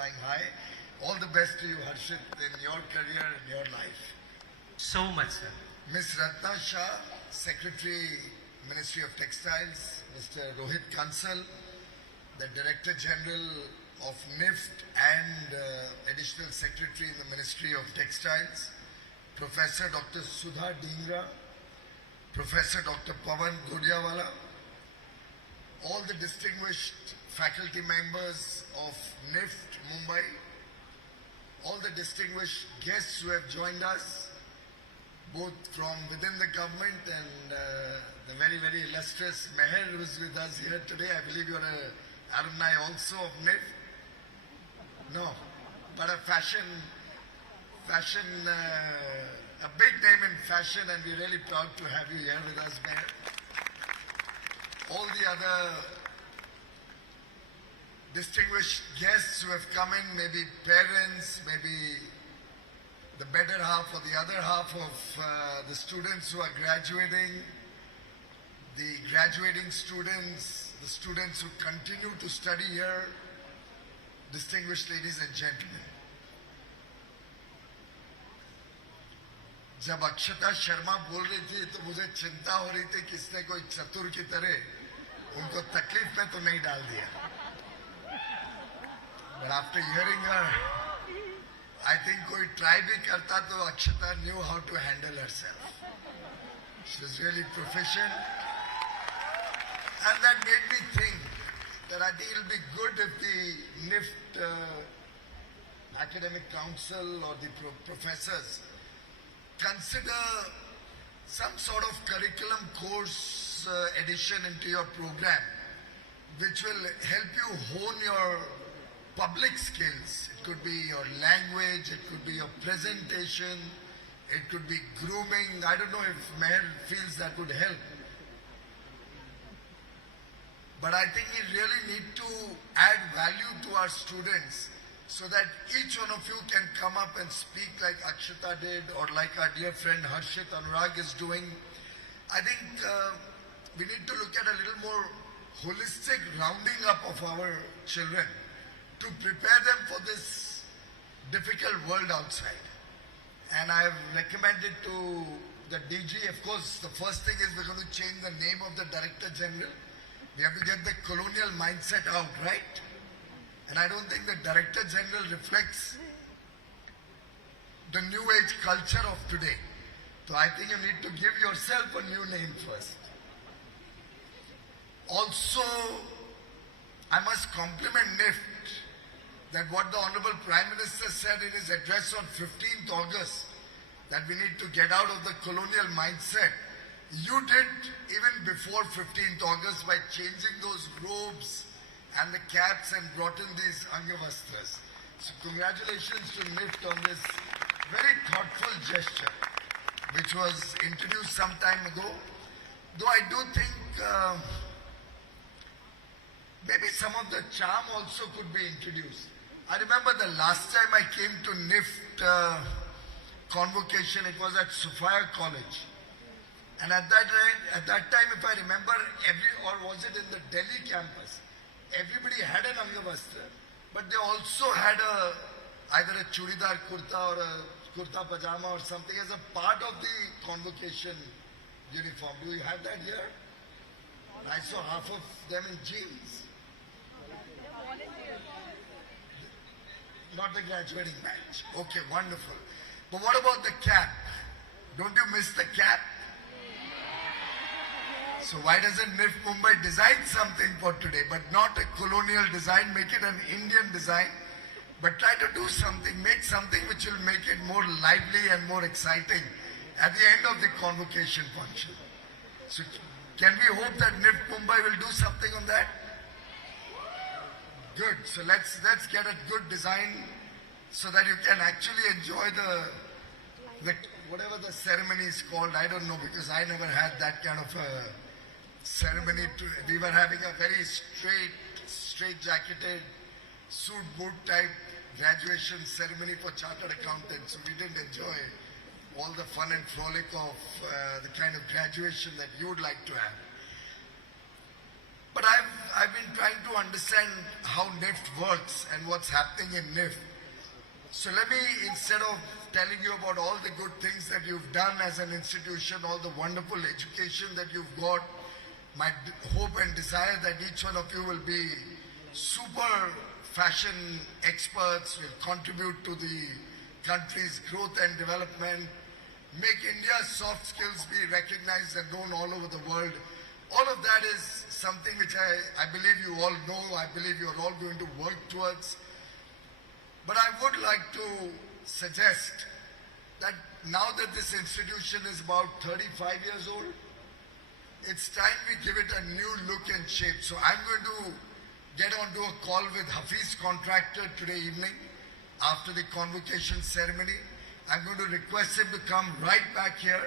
flying high. All the best to you, Harshit, in your career and your life. So much, sir. Ms. Ratna Shah, Secretary, Ministry of Textiles, Mr. Rohit Kansal, the Director General of NIFT and Additional Secretary in the Ministry of Textiles, Professor Dr. Sudha Dhingra, Professor Dr. Pawan Godiawala, all the distinguished faculty members of NIFT Mumbai, all the distinguished guests who have joined us, both from within the government and the very, very illustrious Meher who is with us here today. I believe you're an alumni also of NIFT. No, but a a big name in fashion, and we're really proud to have you here with us, Meher. All the other distinguished guests who have come in, maybe parents, maybe the better half or the other half of the students who are graduating, the graduating students, the students who continue to study here, distinguished ladies and gentlemen. जब अक्षता शर्मा बोल रही थी तो मुझे चिंता हो रही थी कि इसने कोई चतुर की तरह उनको तकलीफ में तो नहीं डाल दिया. But after hearing her, I think कोई try भी करता तो अक्षता knew how to handle herself. She was really proficient, and that made me think that I think it'll be good if the NIFT Academic Council or the professors consider some sort of curriculum course addition into your program, which will help you hone your public skills. It could be your language, it could be your presentation, it could be grooming. I don't know if Meher feels that would help. But I think we really need to add value to our students so that each one of you can come up and speak like Akshita did or like our dear friend Harshit Anurag is doing. I think we need to look at a little more holistic rounding up of our children to prepare them for this difficult world outside. And I have recommended to the DG, of course, the first thing is we're going to change the name of the Director General. We have to get the colonial mindset out, right? And I don't think the Director General reflects the new age culture of today. So I think you need to give yourself a new name first. Also, I must compliment NIFT that what the Honorable Prime Minister said in his address on 15th August, that we need to get out of the colonial mindset. You did even before 15th August by changing those robes and the caps and brought in these Angavastras. So congratulations to NIFT on this very thoughtful gesture, which was introduced some time ago. Though I do think maybe some of the charm also could be introduced. I remember the last time I came to NIFT Convocation, it was at Sophia College. And at that time, if I remember, or was it in the Delhi campus, everybody had an Angavastra, but they also had either a chudidar kurta or a kurta pajama or something as a part of the convocation uniform. Do you have that here? I saw half of them in jeans. Not the graduating batch. Okay, wonderful. But what about the cap? Don't you miss the cap? So why doesn't NIFT Mumbai design something for today, but not a colonial design, make it an Indian design, but try to do something, make something which will make it more lively and more exciting at the end of the convocation function. So can we hope that NIFT Mumbai will do something on that? Good. So let's get a good design so that you can actually enjoy the whatever the ceremony is called. I don't know, because I never had that kind of a ceremony. We were having a very straight jacketed suit boot type graduation ceremony for chartered accountants. So we didn't enjoy all the fun and frolic of the kind of graduation that you would like to have. But I've been trying to understand how NIFT works and what's happening in NIFT. So let me, instead of telling you about all the good things that you've done as an institution, all the wonderful education that you've got, my hope and desire that each one of you will be super fashion experts, will contribute to the country's growth and development, make India's soft skills be recognized and known all over the world. All of that is something which I believe you all know, I believe you're all going to work towards. But I would like to suggest that now that this institution is about 35 years old, it's time we give it a new look and shape. So I'm going to get onto a call with Hafiz Contractor today evening after the convocation ceremony. I'm going to request him to come right back here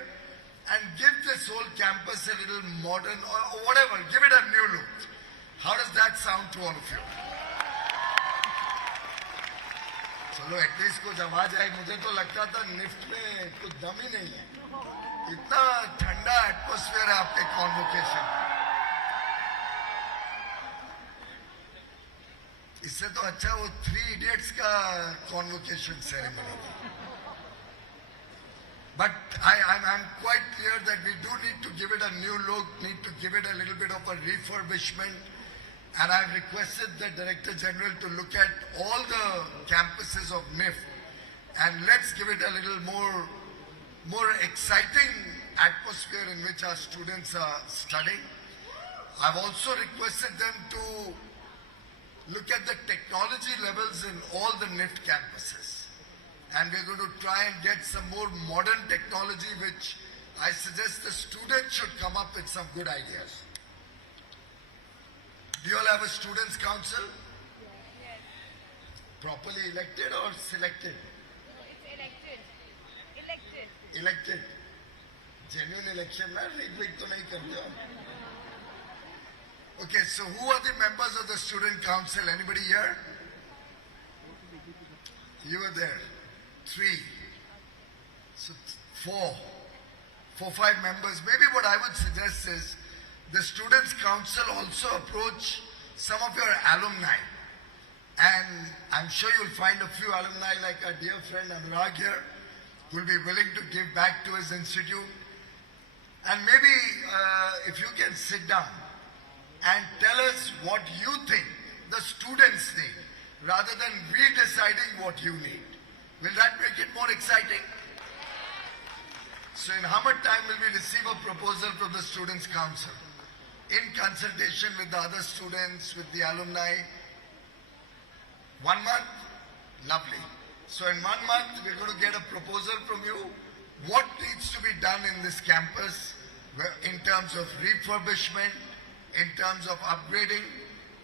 and give this whole campus a little modern or whatever, give it a new look. How does that sound to all of you? चलो at least कुछ आवाज आई. मुझे तो लगता था NIFT में कुछ दम ही नहीं है. इतना ठंडा एटमॉस्फेयर है आपके कॉन्वोकेशन. इससे तो अच्छा वो 3 इडियट्स का कॉन्वोकेशन सेरेमनी थी. But I'm quite clear that we do need to give it a new look, need to give it a little bit of a refurbishment. And I've requested the Director General to look at all the campuses of NIFT and let's give it a little more exciting atmosphere in which our students are studying. I've also requested them to look at the technology levels in all the NIFT campuses. And we're going to try and get some more modern technology, which I suggest the students should come up with some good ideas. Do you all have a students' council? Yes. Properly elected or selected? No, it's elected. Elected. Elected. Genuine election, na? Rig to nahi karte ho. Okay, so who are the members of the student council? Anybody here? You were there. 3. So 4, 5 members. Maybe what I would suggest is the Students' Council also approach some of your alumni. And I'm sure you'll find a few alumni like our dear friend Anurag here who will be willing to give back to his institute. And maybe if you can sit down and tell us what you think the students need rather than we deciding what you need. Will that make it more exciting? So in how much time will we receive a proposal from the Students' Council? In consultation with the other students, with the alumni? 1 month? Lovely. So in 1 month, we're going to get a proposal from you. What needs to be done in this campus in terms of refurbishment, in terms of upgrading?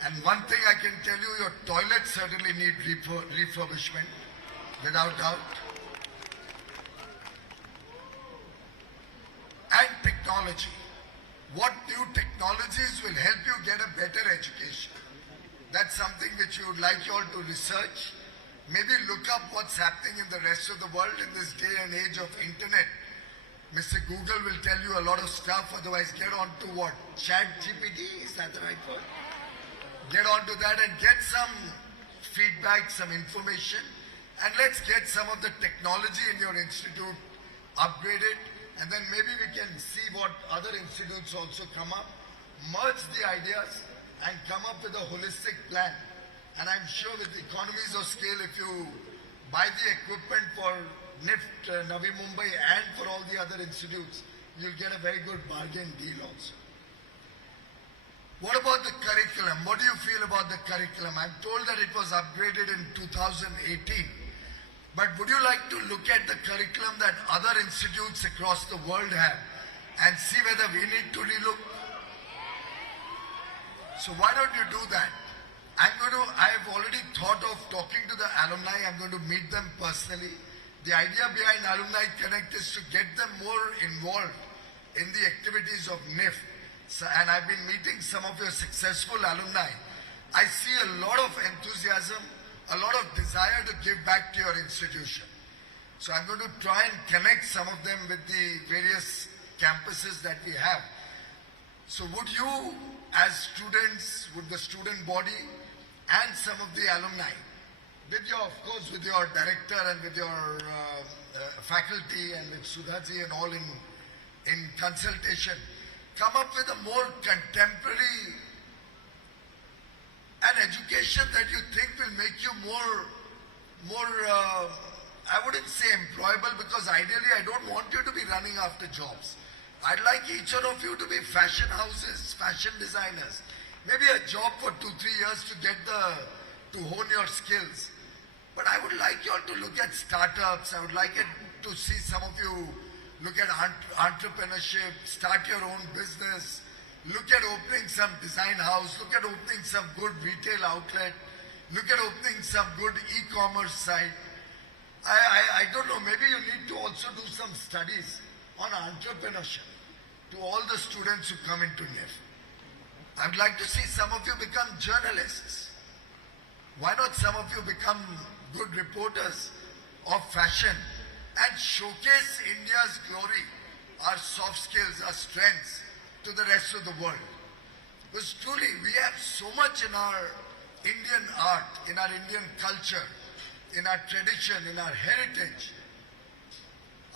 And one thing I can tell you, your toilets certainly need refurbishment. Without doubt. And technology. What new technologies will help you get a better education? That's something which we would like you all to research. Maybe look up what's happening in the rest of the world in this day and age of internet. Mr. Google will tell you a lot of stuff, otherwise get on to what? ChatGPT, is that the right word? Get on to that and get some feedback, some information. And let's get some of the technology in your institute upgraded, and then maybe we can see what other institutes also come up, merge the ideas, and come up with a holistic plan. And I'm sure with economies of scale, if you buy the equipment for NIFT, Navi Mumbai, and for all the other institutes, you'll get a very good bargain deal also. What about the curriculum? What do you feel about the curriculum? I'm told that it was upgraded in 2018. But would you like to look at the curriculum that other institutes across the world have and see whether we need to relook? So why don't you do that? I've already thought of talking to the alumni. I'm going to meet them personally. The idea behind Alumni Connect is to get them more involved in the activities of NIFT. So, and I've been meeting some of your successful alumni. I see a lot of enthusiasm, a lot of desire to give back to your institution. So I'm going to try and connect some of them with the various campuses that we have. So would you as students, with the student body and some of the alumni, with your, of course, with your director and with your faculty and with Sudhaji and all in consultation, come up with a more contemporary an education that you think will make you more, I wouldn't say employable, because ideally I don't want you to be running after jobs. I'd like each one of you to be fashion houses, fashion designers. Maybe a job for 2-3 years to hone your skills. But I would like you all to look at startups. I would like it to see some of you look at entrepreneurship, start your own business, look at opening some design house, look at opening some good retail outlet, look at opening some good e-commerce site. I don't know, maybe you need to also do some studies on entrepreneurship to all the students who come into NIF. I'd like to see some of you become journalists. Why not some of you become good reporters of fashion and showcase India's glory, our soft skills, our strengths to the rest of the world? Because truly we have so much in our Indian art, in our Indian culture, in our tradition, in our heritage.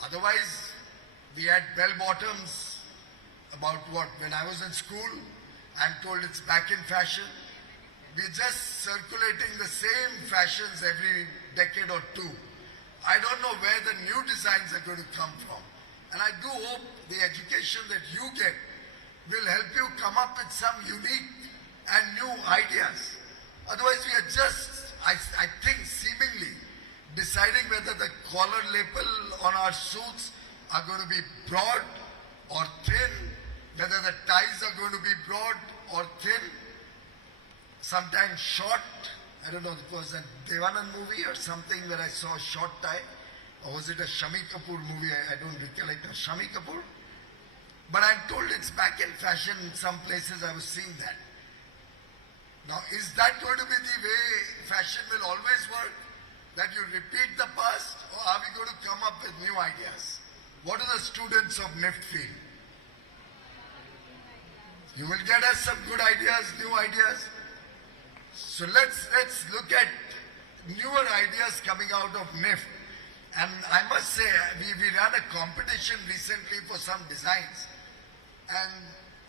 Otherwise, we had bell bottoms about what? When I was in school, I'm told it's back in fashion. We're just circulating the same fashions every decade or two. I don't know where the new designs are going to come from. And I do hope the education that you get will help you come up with some unique and new ideas. Otherwise, we are just, I think, seemingly deciding whether the collar lapel on our suits are going to be broad or thin, whether the ties are going to be broad or thin, sometimes short. I don't know, it was a Devanand movie or something where I saw a short tie. Or was it a Shami Kapoor movie? I don't recollect. A Shami Kapoor? But I'm told it's back in fashion. In some places I was seeing that. Now, is that going to be the way fashion will always work? That you repeat the past? Or are we going to come up with new ideas? What do the students of NIFT feel? You will get us some good ideas, new ideas. So let's look at newer ideas coming out of NIFT. And I must say, we ran a competition recently for some designs. And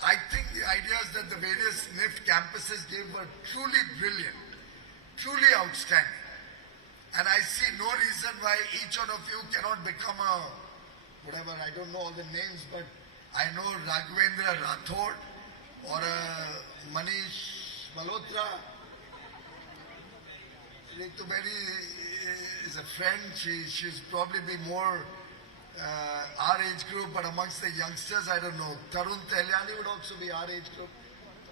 I think the ideas that the various NIFT campuses gave were truly brilliant, truly outstanding. And I see no reason why each one of you cannot become a, whatever, I don't know all the names, but I know Raghavendra Rathod or a Manish Malhotra. Ritu Bedi is a friend. She's probably be more our age group, but amongst the youngsters, I don't know. Tarun Telyani would also be our age group.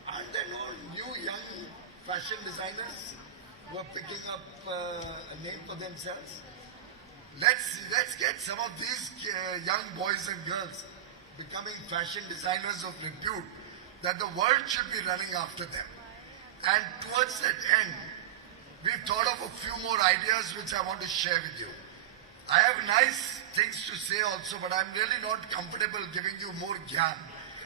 Aren't there no new young fashion designers who are picking up a name for themselves? Let's get some of these young boys and girls becoming fashion designers of repute, that the world should be running after them. And towards that end, we've thought of a few more ideas which I want to share with you. I have nice things to say also, but I'm really not comfortable giving you more gyan.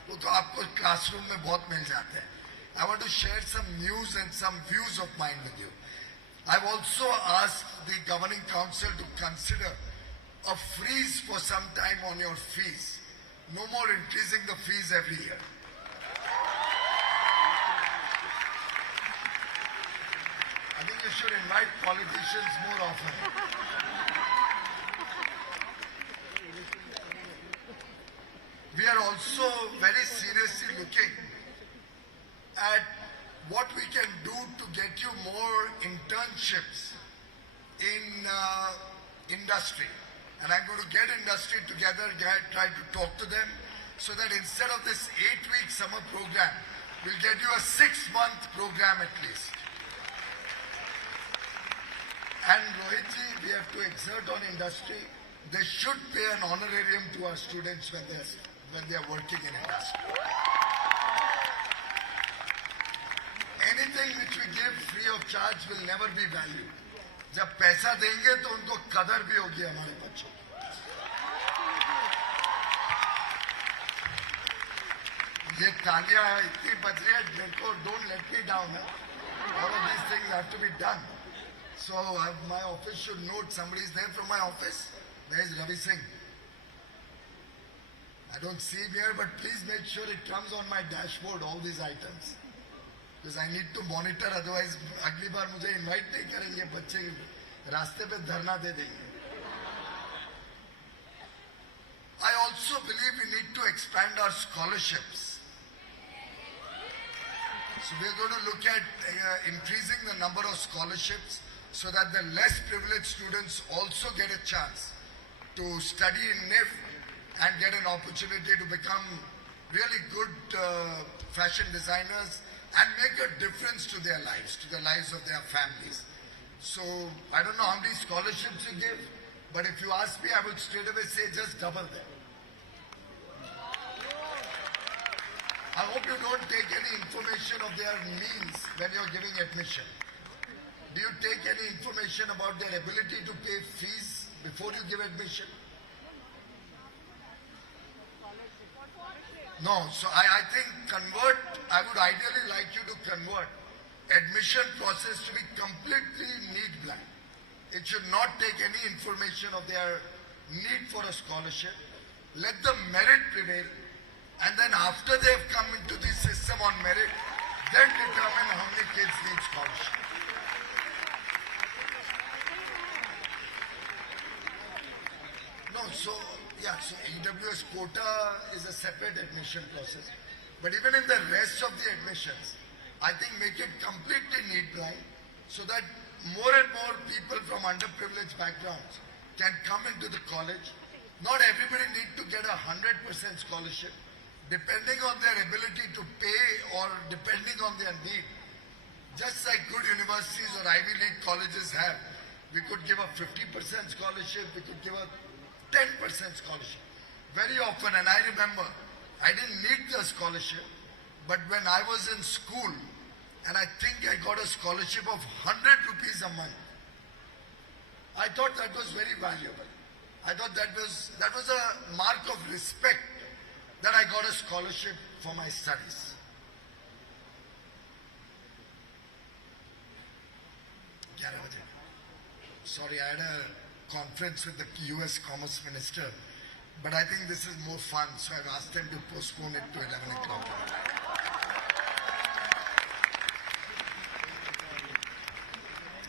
वो तो आपको classroom में बहुत मिल जाते हैं. I want to share some news and some views of mine with you. I've also asked the governing council to consider a freeze for some time on your fees. No more increasing the fees every year. I think you should invite politicians more often. We are also very seriously looking at what we can do to get you more internships in industry. And I'm going to get industry together, try to talk to them, so that instead of this 8-week summer program, we'll get you a 6-month program at least. And Rohitji, we have to exert on industry. They should pay an honorarium to our students when they are working in industry. Anything which we give free of charge will never be valued. जब पैसा देंगे तो उनको कदर भी होगी हमारे बच्चों की. ये तालियां इतनी बज रही है, मेरे को don't let me down. All of these things have to be done. So my office should note somebody is there from my office. There is Ravi Singh. I don't see him here, but please make sure it comes on my dashboard, all these items. Because I need to monitor, otherwise अगली बार मुझे invite नहीं करेंगे, बच्चे रास्ते पे धरना दे देंगे. I also believe we need to expand our scholarships. So we are going to look at increasing the number of scholarships so that the less privileged students also get a chance to study in NIF and get an opportunity to become really good fashion designers and make a difference to their lives, to the lives of their families. So I don't know how many scholarships you give, but if you ask me, I would straight away say just double them. I hope you don't take any information of their means when you're giving admission. Do you take any information about their ability to pay fees before you give admission? No, so I think I would ideally like you to convert admission process to be completely need blind. It should not take any information of their need for a scholarship. Let the merit prevail, and then after they've come into the system on merit, then determine how many kids need scholarship. No, so EWS quota is a separate admission process. But even in the rest of the admissions, I think make it completely need blind so that more and more people from underprivileged backgrounds can come into the college. Not everybody need to get 100% scholarship. Depending on their ability to pay or depending on their need. Just like good universities or Ivy League colleges have, we could give a 50% scholarship, we could give a 10% scholarship. Very often, and I remember, I didn't need the scholarship, but when I was in school, and I think I got a scholarship of 100 rupees a month, I thought that was very valuable. I thought that was a mark of respect that I got a scholarship for my studies. Sorry, I had a conference with the US Commerce Minister, but I think this is more fun, so I've asked them to postpone it to 11 o'clock.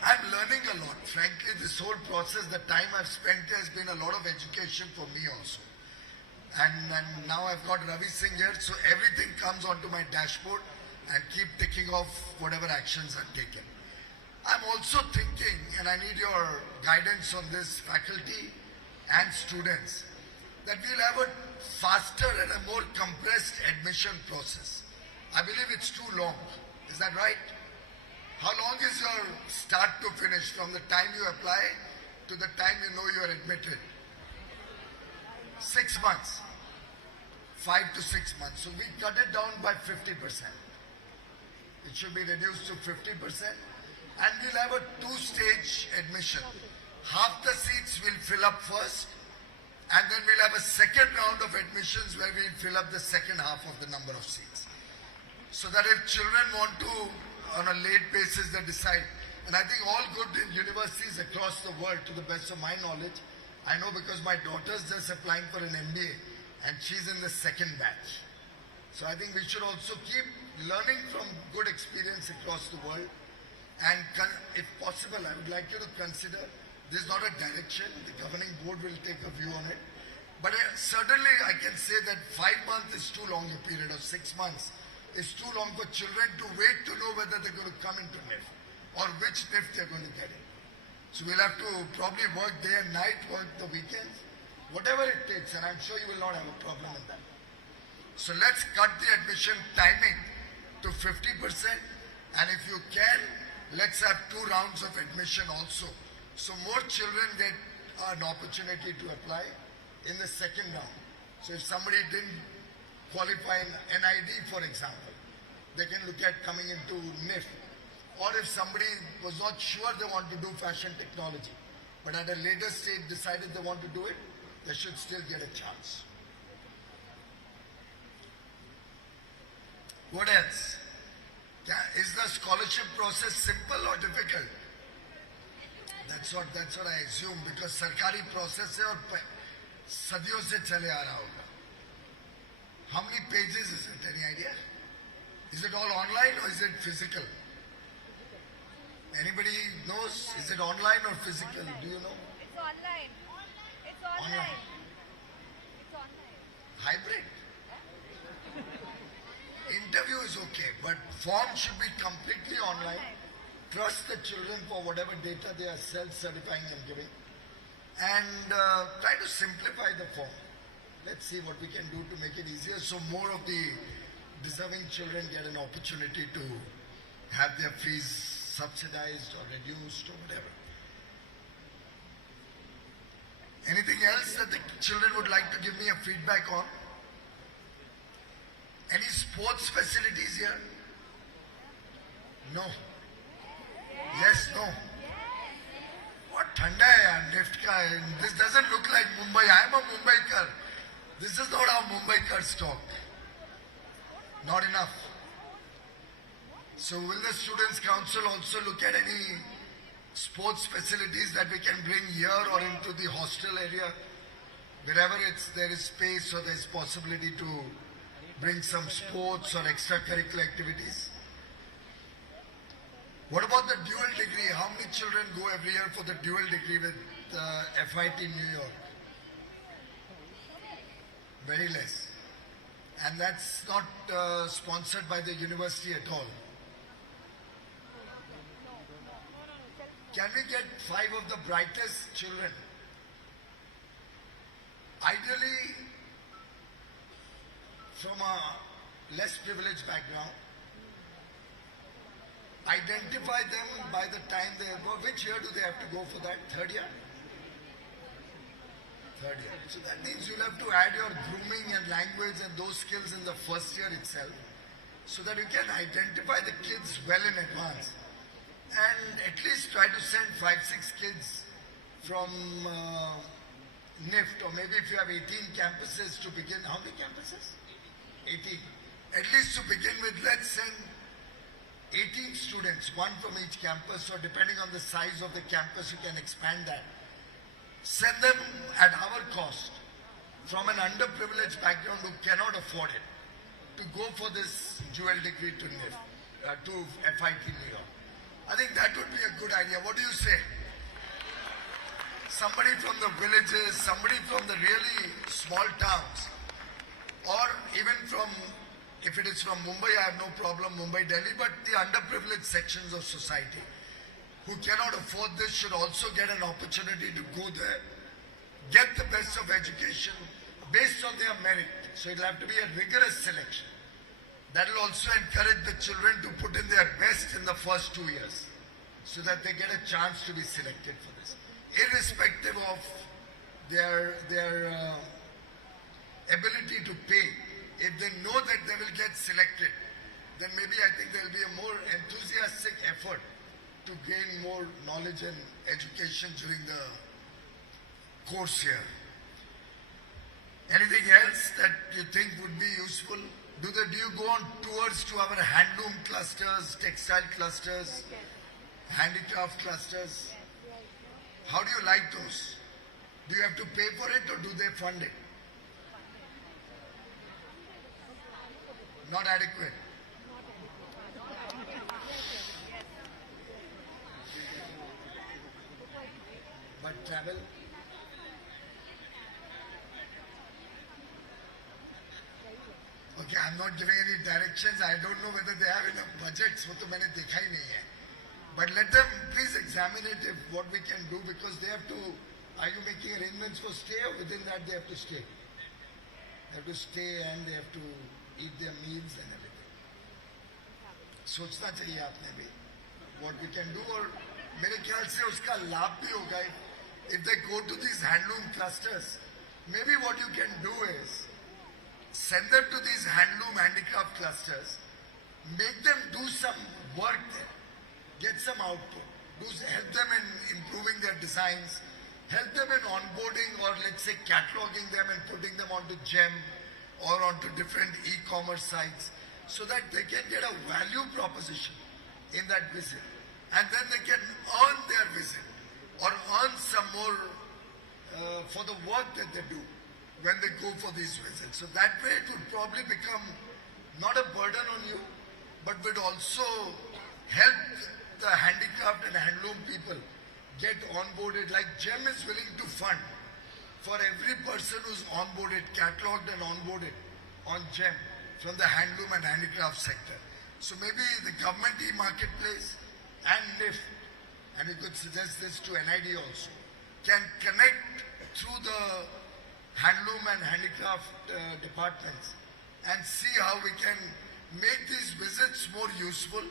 I'm learning a lot. Frankly, this whole process, the time I've spent here has been a lot of education for me also. And now I've got Ravi Singh here, so everything comes onto my dashboard and keep ticking off whatever actions are taken. I'm also thinking, and I need your guidance on this, faculty and students, that we'll have a faster and a more compressed admission process. I believe it's too long. Is that right? How long is your start to finish from the time you apply to the time you know you're admitted? 6 months. 5 to 6 months. So we cut it down by 50%. It should be reduced to 50%. And we'll have a two-stage admission. Half the seats will fill up first, and then we'll have a second round of admissions where we'll fill up the second half of the number of seats. So that if children want to, on a late basis, they decide. And I think all good universities across the world, to the best of my knowledge, I know because my daughter's just applying for an MBA, and she's in the second batch. So I think we should also keep learning from good experience across the world. And if possible, I would like you to consider, this is not a direction, the governing board will take a view on it. But certainly I can say that 5 months is too long a period, or 6 months is too long for children to wait to know whether they're going to come into NIF or which NIF they're going to get in. So we'll have to probably work day and night, work the weekends, whatever it takes, and I'm sure you will not have a problem with that. So let's cut the admission timing to 50%, and if you can, let's have 2 rounds of admission also. So more children get an opportunity to apply in the second round. So if somebody didn't qualify in NID, for example, they can look at coming into NIF. Or if somebody was not sure they want to do fashion technology, but at a later stage decided they want to do it, they should still get a chance. What else? Is the scholarship process simple or difficult? That's what I assume, because सरकारी process है और सदियों से चले आ रहा होगा. How many pages is it? Any idea? Is it all online or is it physical? Anybody knows? Is it online or physical? Do you know? It's online. It's online. Online. It's online. Hybrid. Interview is okay, but form should be completely online. Trust the children for whatever data they are self-certifying and giving. And try to simplify the form. Let's see what we can do to make it easier so more of the deserving children get an opportunity to have their fees subsidized or reduced or whatever. Anything else that the children would like to give me a feedback on? Any sports facilities here? No. Yes, no. What thanda hai yaar, lift ka hai. This doesn't look like Mumbai. I am a Mumbaikar. This is not how Mumbaikars talk. Not enough. So will the Students' Council also look at any sports facilities that we can bring here or into the hostel area? Wherever there is space or there is possibility to bring some sports or extracurricular activities. What about the dual degree? How many children go every year for the dual degree with FIT New York? Very less. And that's not sponsored by the university at all. Can we get 5 of the brightest children? Ideally, from a less privileged background, identify them by the time they go. Which year do they have to go for that? Third year? Third year. So that means you'll have to add your grooming and language and those skills in the first year itself, so that you can identify the kids well in advance. And at least try to send 5-6 kids from NIFT, or maybe if you have 18 campuses to begin. How many campuses? 18. At least to begin with, let's send 18 students, one from each campus, or depending on the size of the campus, you can expand that. Send them at our cost from an underprivileged background who cannot afford it to go for this dual degree to NIFT, to FIT New York. I think that would be a good idea. What do you say? Somebody from the villages, somebody from the really small towns, or even from, if it is from Mumbai, I have no problem, Mumbai, Delhi, but the underprivileged sections of society who cannot afford this should also get an opportunity to go there, get the best of education based on their merit. So it'll have to be a rigorous selection. That will also encourage the children to put in their best in the first 2 years, so that they get a chance to be selected for this, irrespective of their ability to pay. If they know that they will get selected, then maybe I think there will be a more enthusiastic effort to gain more knowledge and education during the course here. Anything else that you think would be useful? Do you go on tours to our handloom clusters, textile clusters, handicraft clusters? How do you like those? Do you have to pay for it or do they fund it? Not adequate. But travel? Okay, I'm not giving any directions. I don't know whether they have enough budgets. वो तो मैंने देखा ही नहीं है. But let them please examine it if what we can do, because they have to. Are you making arrangements for stay, or within that they have to stay? They have to stay and they have to eat their meals and everything. सोचना चाहिए आपने भी what we can do, और मेरे ख्याल से उसका लाभ भी होगा. If they go to these handloom clusters, maybe what you can do is send them to these handloom handicraft clusters, make them do some work there, get some output, help them in improving their designs, help them in onboarding or let's say cataloging them and putting them onto GEM or onto different e-commerce sites. so that they can get a value proposition in that visit. And then they can earn their visit or earn some more for the work that they do when they go for these visits. So that way it would probably become not a burden on you, but would also help the handicraft and handloom people get onboarded, like GEM is willing to fund for every person who's onboarded, catalogued and onboarded on GEM from the handloom and handicraft sector. So maybe the government e-marketplace and NIFT, and you could suggest this to NID also, can connect through the handloom and handicraft departments and see how we can make these visits more useful,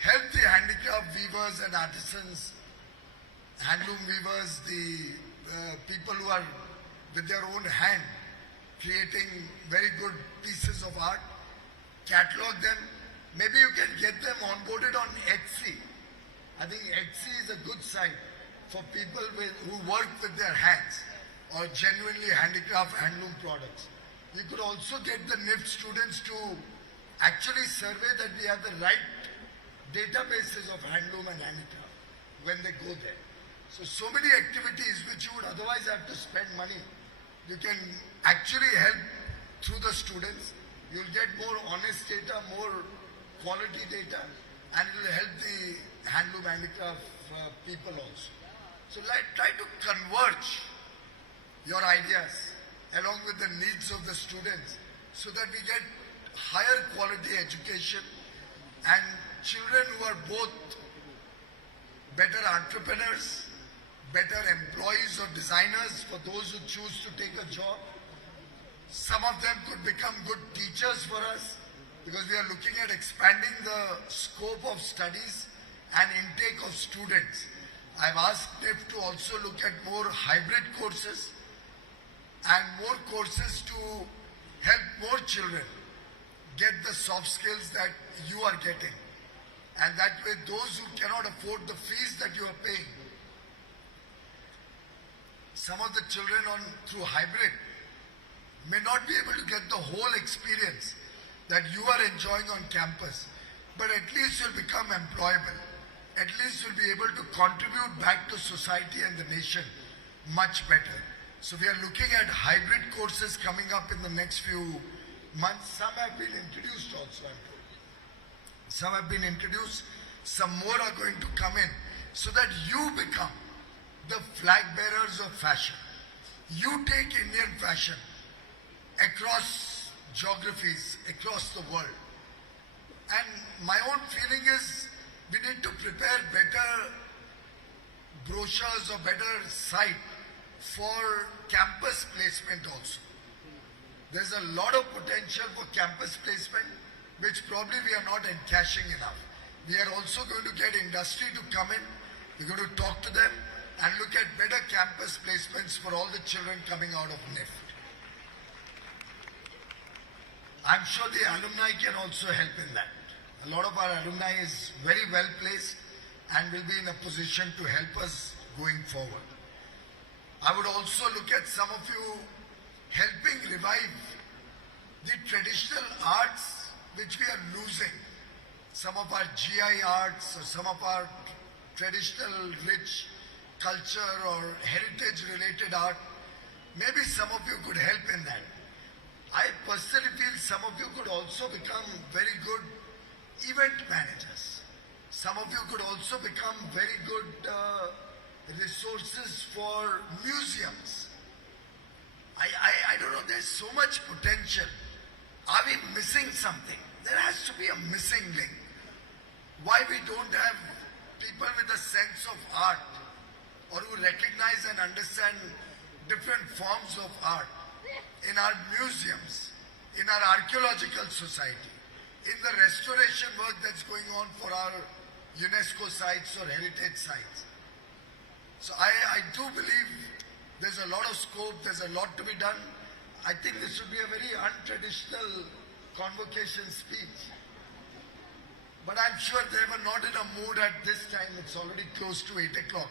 help the handicraft weavers and artisans, handloom weavers, the people who are with their own hand creating very good pieces of art, catalog them. Maybe you can get them onboarded on Etsy. I think Etsy is a good site for people who work with their hands or genuinely handicraft handloom products. You could also get the NIFT students to actually survey that we have the right databases of handloom and handicraft when they go there. So many activities which you would otherwise have to spend money, you can actually help through the students. You'll get more honest data, more quality data, and it will help the handloom handicraft people also. So try to converge your ideas along with the needs of the students so that we get higher quality education and children who are both better entrepreneurs, better employees or designers for those who choose to take a job. Some of them could become good teachers for us because we are looking at expanding the scope of studies and intake of students. I've asked NIFT to also look at more hybrid courses and more courses to help more children get the soft skills that you are getting. And that way those who cannot afford the fees that you are paying, some of the children through hybrid may not be able to get the whole experience that you are enjoying on campus, but at least you'll become employable. At least you'll be able to contribute back to society and the nation much better. So we are looking at hybrid courses coming up in the next few months. Some have been introduced also, I'm told. Some have been introduced, some more are going to come in so that you become the flag bearers of fashion. You take Indian fashion across geographies, across the world. And my own feeling is we need to prepare better brochures or better site for campus placement also. There's a lot of potential for campus placement, which probably we are not encashing enough. We are also going to get industry to come in. We're going to talk to them and look at better campus placements for all the children coming out of NIFT. I'm sure the alumni can also help in that. A lot of our alumni is very well placed and will be in a position to help us going forward. I would also look at some of you helping revive the traditional arts which we are losing. Some of our GI arts or some of our traditional rich culture or heritage related art. Maybe some of you could help in that. I personally feel some of you could also become very good event managers. Some of you could also become very good resources for museums. I don't know, there's so much potential. Are we missing something? There has to be a missing link. Why we don't have people with a sense of art or who recognize and understand different forms of art in our museums, in our archaeological society, in the restoration work that's going on for our UNESCO sites or heritage sites. So I do believe there's a lot of scope, there's a lot to be done. I think this should be a very untraditional convocation speech. But I'm sure they were not in a mood at this time, it's already close to 8 o'clock,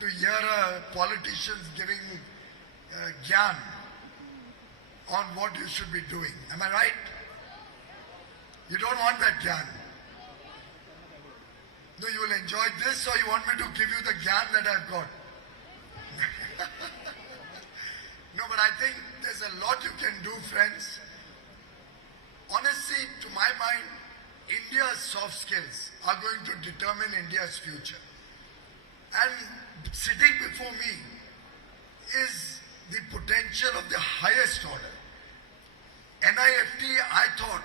to hear politicians giving gyan on what you should be doing. Am I right? You don't want that gyan. No, you will enjoy this, or you want me to give you the gyan that I've got? No, but I think there's a lot you can do, friends. Honestly, to my mind, India's soft skills are going to determine India's future. And sitting before me is the potential of the highest order. NIFT, I thought,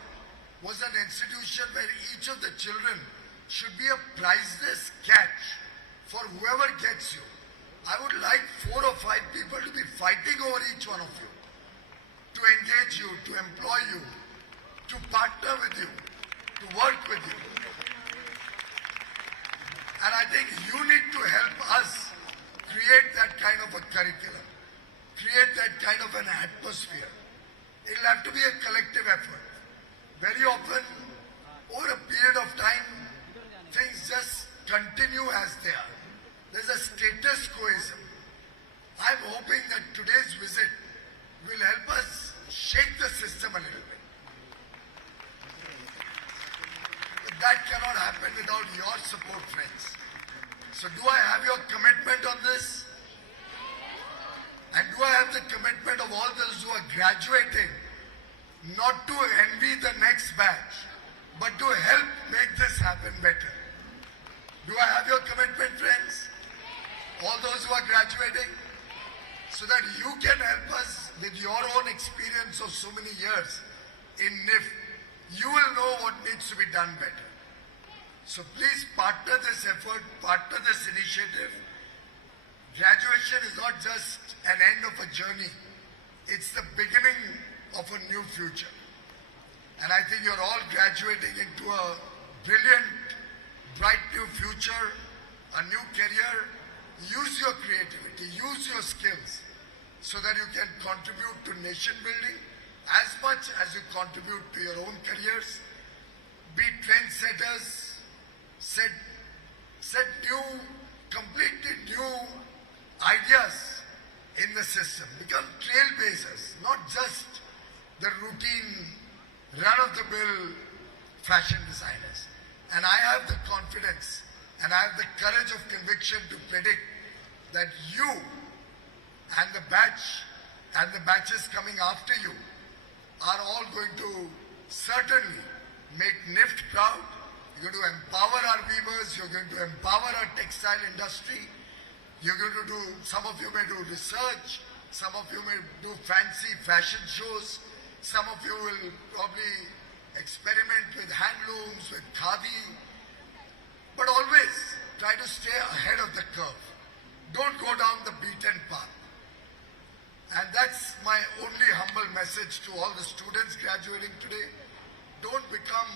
was an institution where each of the children should be a priceless catch for whoever gets you. I would like 4 or 5 people to be fighting over each one of you, to engage you, to employ you, to partner with you, to work with you. And I think you need to help us create that kind of a curriculum, create that kind of an atmosphere. It'll have to be a collective effort. Very often, over a period of time, things just continue as they are. There's a status quoism. I'm hoping that today's visit will help us shake the system a little bit. But that cannot happen without your support, friends. So do I have your commitment on this? And do I have the commitment of all those who are graduating, not to envy the next batch, but to help make this happen better? Do I have your commitment, friends? All those who are graduating, so that you can help us with your own experience of so many years in NIFT. You will know what needs to be done better. So please partner this effort, partner this initiative. Graduation is not just an end of a journey. It's the beginning of a new future. And I think you're all graduating into a brilliant, bright new future, a new career. Use your creativity, use your skills so that you can contribute to nation building as much as you contribute to your own careers. Be trendsetters, set new, completely new ideas in the system. Become trailblazers, not just the routine, run-of-the-mill fashion designers. And I have the confidence and I have the courage of conviction to predict that you and the batch and the batches coming after you are all going to certainly make NIFT proud. You're going to empower our weavers, you're going to empower our textile industry, you're going to do, some of you may do research, some of you may do fancy fashion shows, some of you will probably experiment with handlooms, with khadi, but always try to stay ahead of the curve. Don't go down the beaten path. And that's my only humble message to all the students graduating today. Don't become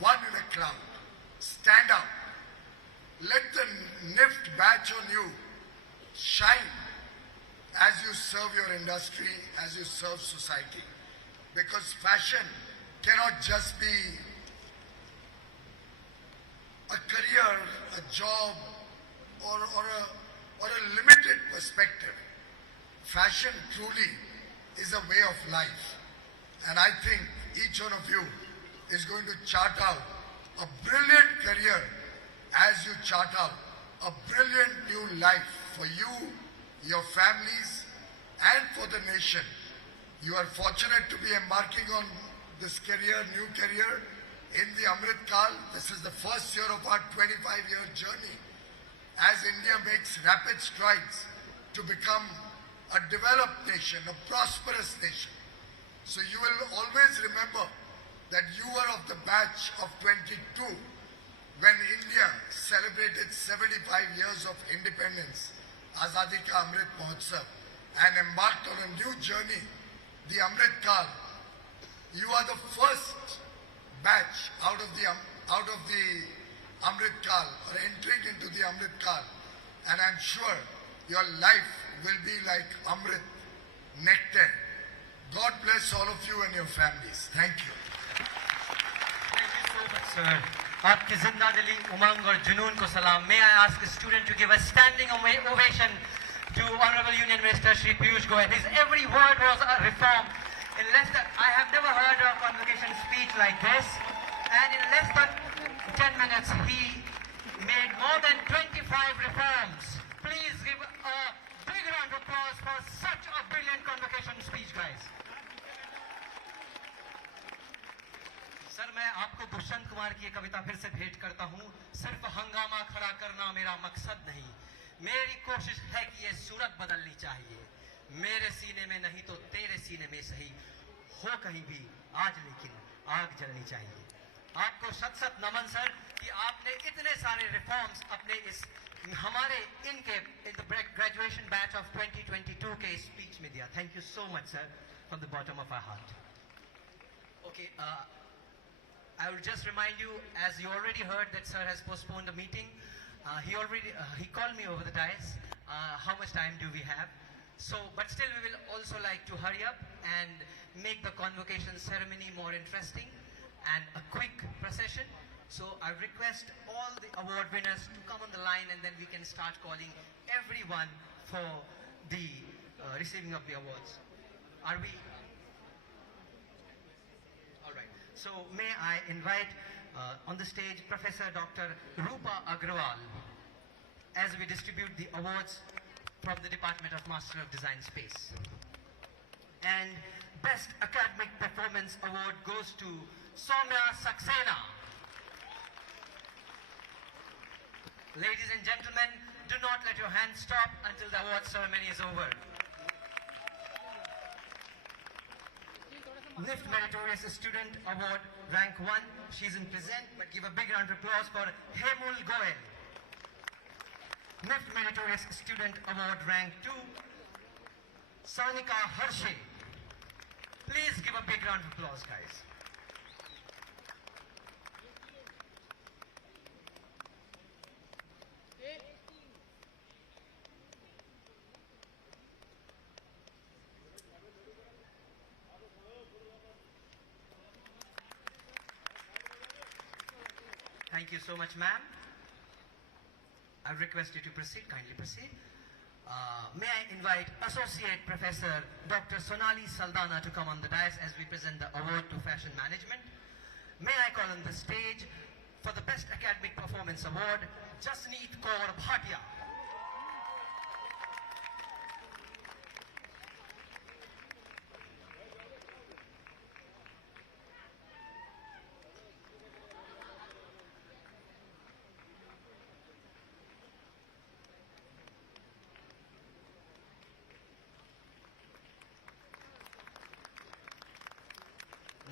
one in a crowd. Stand up. Let the NIFT batch on you shine as you serve your industry, as you serve society. Because fashion cannot just be a career, a job, or a limited perspective. Fashion truly is a way of life. And I think each one of you is going to chart out a brilliant career as you chart out a brilliant new life for you, your families, and for the nation. You are fortunate to be embarking on this career, new career, in the Amrit Kal. This is the first year of our 25-year journey as India makes rapid strides to become a developed nation, a prosperous nation. So you will always remember that you were of the batch of 22 when India celebrated 75 years of independence, Azadi Ka Amrit Mahotsav, and embarked on a new journey, the Amrit Kal. You are the first batch out of the Amrit Kal, or entering into the Amrit Kal, and I'm sure your life will be like Amrit, nectar. God bless all of you and your families. Thank you. Thank you so much, sir. आपकी जिंदा दिली उमंग और जुनून को सलाम. May I ask a student to give a standing ovation to Honorable Union Minister Shri Piyush Goyal. His every word was a reform. I have never heard a convocation speech like this, and in less than 10 minutes, he made more than 25 reforms. Please give a big round of applause for such a brilliant convocation speech, guys. Sir मैं आपको दुष्यंत कुमार की कविता फिर से भेंट करता हूँ। सिर्फ हंगामा खड़ा करना मेरा मकसद नहीं, मेरी कोशिश है कि ये सूरत बदलनी चाहिए। मेरे सीने में नहीं तो तेरे सीने में सही हो कहीं भी आज, लेकिन आग जलनी चाहिए। आपको शत शत नमन सर कि आपने इतने सारे रिफॉर्म्स अपने इस हमारे इनके ग्रेजुएशन बैच ऑफ 2022 के स्पीच में दिया। Thank you so much sir, from the bottom of our heart. Okay, I will just remind you, as you already heard, that sir has postponed the meeting. He called me over the dais. How much time do we have? So, but still we will also like to hurry up and make the convocation ceremony more interesting and a quick procession. So I request all the award winners to come on the line, and then we can start calling everyone for the receiving of the awards. Are we? So may I invite on the stage Professor Dr. Rupa Agrawal as we distribute the awards from the Department of Master of Design Space. And Best Academic Performance Award goes to Soumya Saxena. Ladies and gentlemen, do not let your hands stop until the award ceremony is over. NIFT Meritorious Student Award Rank 1, she's in present, but give a big round of applause for Hemul Goel. NIFT Meritorious Student Award Rank 2, Sanika Harshe. Please give a big round of applause, guys. Thank you so much, ma'am. I request you to proceed. Kindly proceed. May I invite Associate Professor Dr. Sonali Saldana to come on the dais as we present the award to Fashion Management. May I call on the stage for the Best Academic Performance Award, Jasneet Kaur Bhatia.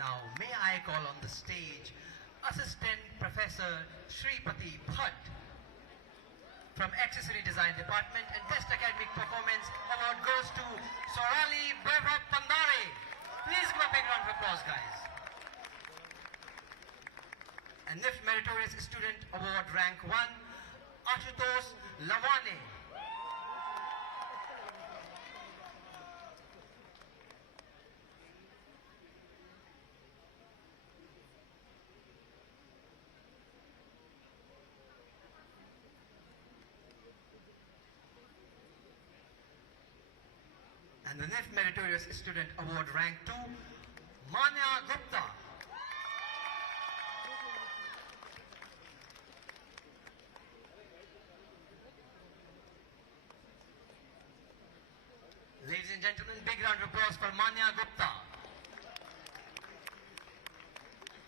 Now, may I call on the stage Assistant Professor Shripati Bhatt from Accessory Design Department, and Best Academic Performance Award goes to Sorali Vaibhav Pandare. Please give a big round of applause, guys. And NIFT Meritorious Student Award Rank 1, Ashutosh Lawane. And the NIFT Meritorious Student Award Rank 2, Manya Gupta. Ladies and gentlemen, big round of applause for Manya Gupta.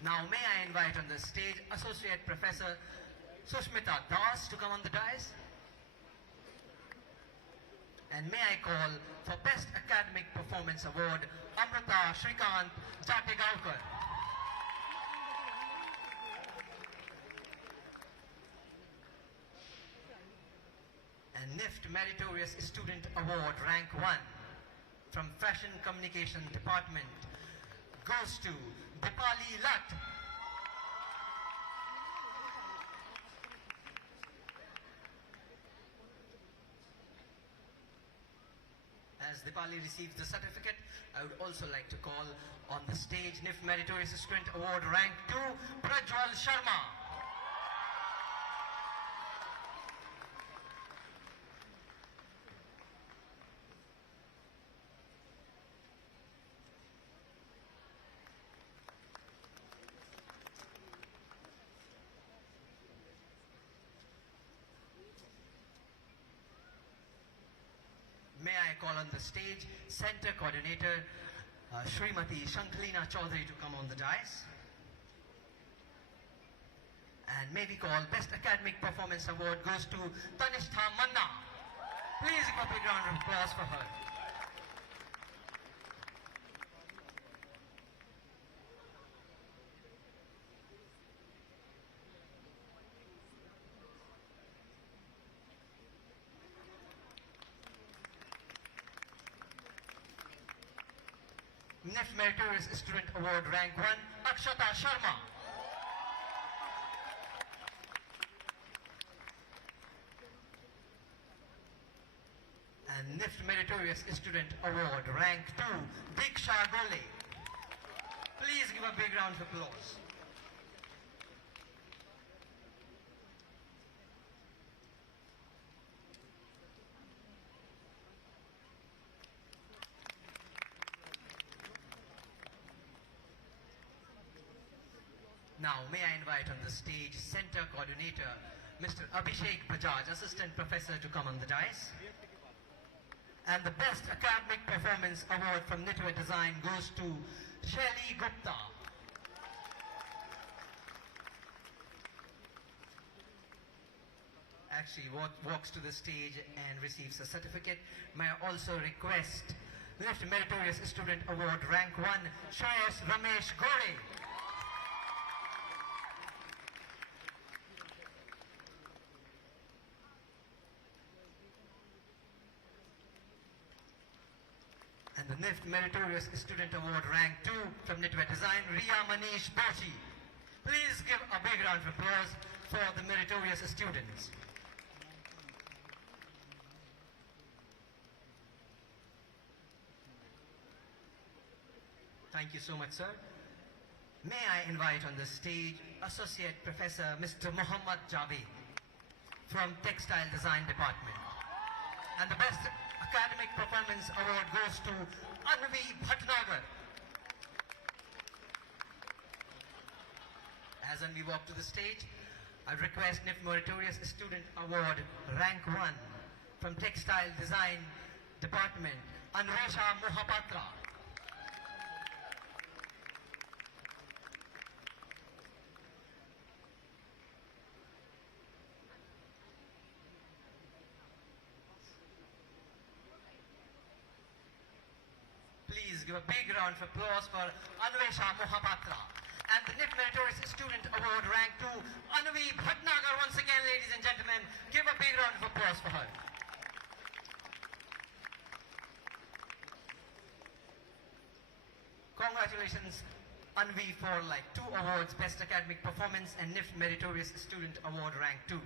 Now may I invite on the stage Associate Professor Sushmita Das to come on the dais. And may I call for Best Academic Performance Award, Amrita Shrikant Jategaonkar. And NIFT Meritorious Student Award Rank 1 from Fashion Communication Department goes to Dipali Lat. As Dipali receives the certificate, I would also like to call on the stage NIFT Meritorious Student Award Rank 2, Prajwal Sharma. May I call on the stage Center Coordinator Srimati Shankhalina Chaudhary to come on the dais. And may we call Best Academic Performance Award goes to Tanishtha Manna. Please give a big round of applause for her. NIFT Meritorious Student Award Rank 1, Akshata Sharma. And NIFT Meritorious Student Award Rank 2, Diksha Gole. Please give a big round of applause. Now, may I invite on the stage Center Coordinator, Mr. Abhishek Bajaj, Assistant Professor, to come on the dais. And the Best Academic Performance Award from Knitwear Design goes to Shaili Gupta. Actually walks to the stage and receives a certificate. May I also request NIFT Meritorious Student Award Rank 1, Shreyas Ramesh Gore. And the NIFT Meritorious Student Award Rank 2 from Knitwear Design, Riya Manish Doshi. Please give a big round of applause for the meritorious students. Thank you so much, sir. May I invite on the stage Associate Professor Mr. Muhammad Javed from Textile Design Department. And the Best Academic Performance Award goes to Anvi Bhatnagar. As Anvi walk to the stage, I request NIFT Meritorious Student Award Rank 1 from Textile Design Department, Anvesha Mohapatra. Please give a big round of applause for Anvesha Mohapatra. And the NIFT Meritorious Student Award Rank 2, Anvi Bhatnagar. Once again, ladies and gentlemen, give a big round of applause for her. Congratulations, Anvi, for like 2 awards, Best Academic Performance and NIFT Meritorious Student Award Rank 2.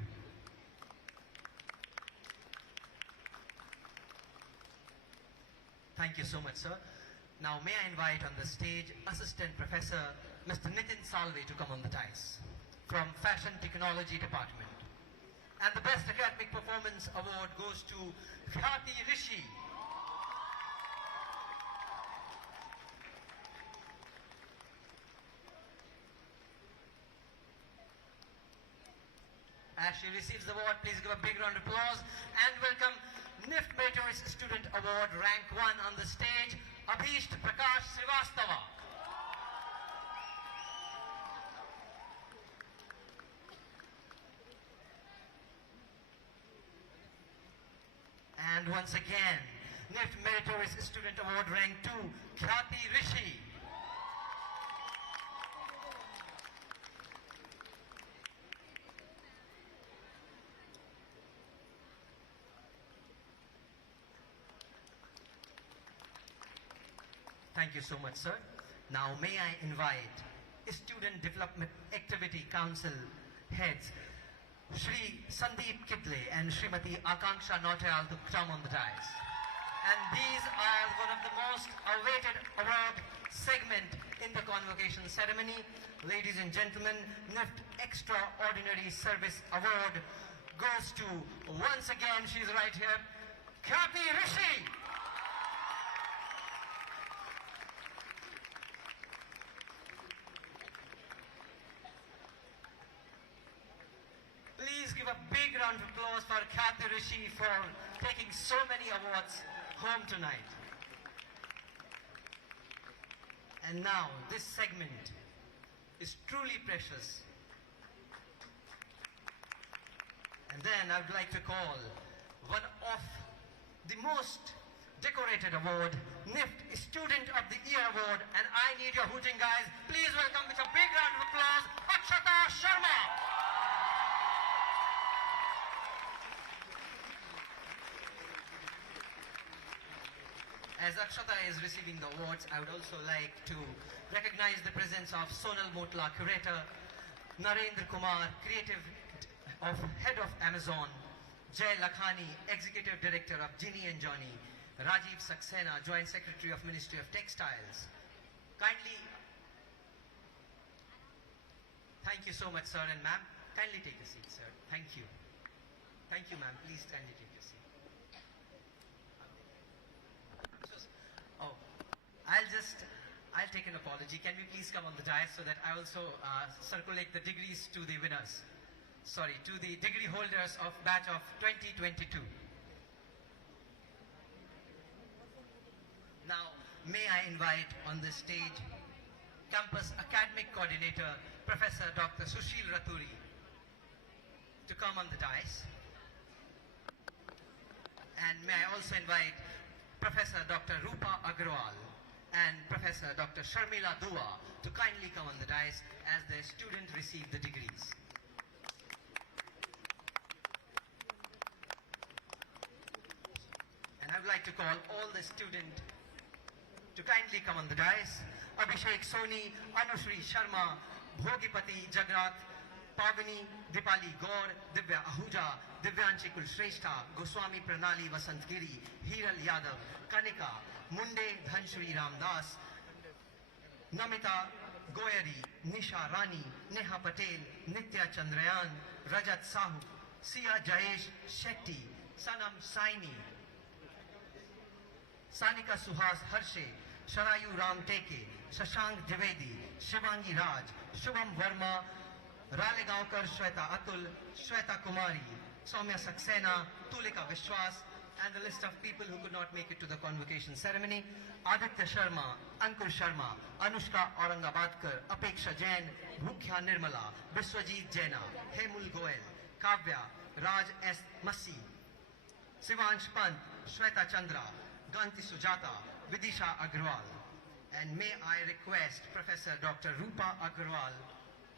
Thank you so much, sir. Now, may I invite on the stage Assistant Professor Mr. Nitin Salve to come on the dais from Fashion Technology Department. And the Best Academic Performance Award goes to Khyati Rishi. As she receives the award, please give a big round of applause and welcome NIFT Meritorious Student Award Rank 1 on the stage, Abhisht Prakash Srivastava. And once again, NIFT Meritorious Student Award Rank 2, Khyati Rishi. Thank you so much, sir. Now, may I invite Student Development Activity Council heads, Shri Sandeep Kidle and Srimati Akanksha Nautiyal to come on the dais. And these are one of the most awaited award segment in the convocation ceremony. Ladies and gentlemen, NIFT Extraordinary Service Award goes to, once again, she's right here, Khyati Rishi. Please give a big round of applause for Khyati Rishi for taking so many awards home tonight. And now this segment is truly precious. And then I would like to call one of the most decorated award, NIFT Student of the Year Award, and I need your hooting guys. Please welcome with a big round of applause, Akshata Sharma. As Akshata is receiving the awards, I would also like to recognize the presence of Sonal Motla, Curator, Narendra Kumar, Head of Amazon, Jay Lakhani, Executive Director of Ginny and Johnny, Rajiv Saxena, Joint Secretary of Ministry of Textiles. Kindly, thank you so much, sir and ma'am. Kindly take a seat, sir. Thank you. Thank you, ma'am. Please kindly take a seat. I'll take an apology. Can we please come on the dais so that I also circulate the degrees to the winners? Sorry, to the degree holders of batch of 2022. Now, may I invite on the stage Campus Academic Coordinator, Professor Dr. Sushil Raturi, to come on the dais. And may I also invite Professor Dr. Rupa Agrawal and Professor Dr. Sharmila Dua to kindly come on the dais as their students receive the degrees. And I would like to call all the students to kindly come on the dais. Abhishek Soni, Anushri Sharma, Bhogipati Jagannath, Pavani Dipali Gaur, Divya Ahuja, Divyanshi Kulshrestha, Goswami Pranali Vasantgiri, Hiral Yadav, Kanika, Munde Dhanshri Ramdas, Namita Goyari, Nisha Rani, Neha Patel, Nitya Chandrayan, Rajat Sahu, Sia Jayesh Shetty, Sanam Saini, Sanika Suhas Harshe, Sharayu Ram Teke, Shashank Javedi, Shivangi Raj, Shubham Verma, Ralegaonkar Shweta Atul, Shweta Kumari, Soumya Saxena, Tulika Vishwas, and the list of people who could not make it to the convocation ceremony: Aditya Sharma, Ankur Sharma, Anushka Aurangabadkar, Apeksha Jain, Bhukhya Nirmala, Biswajit Jaina, Hemul Goel, Kavya, Raj S. Masi, Sivansh Pant, Shweta Chandra, Ganti Sujata, Vidisha Agrawal. And may I request Professor Dr. Rupa Agrawal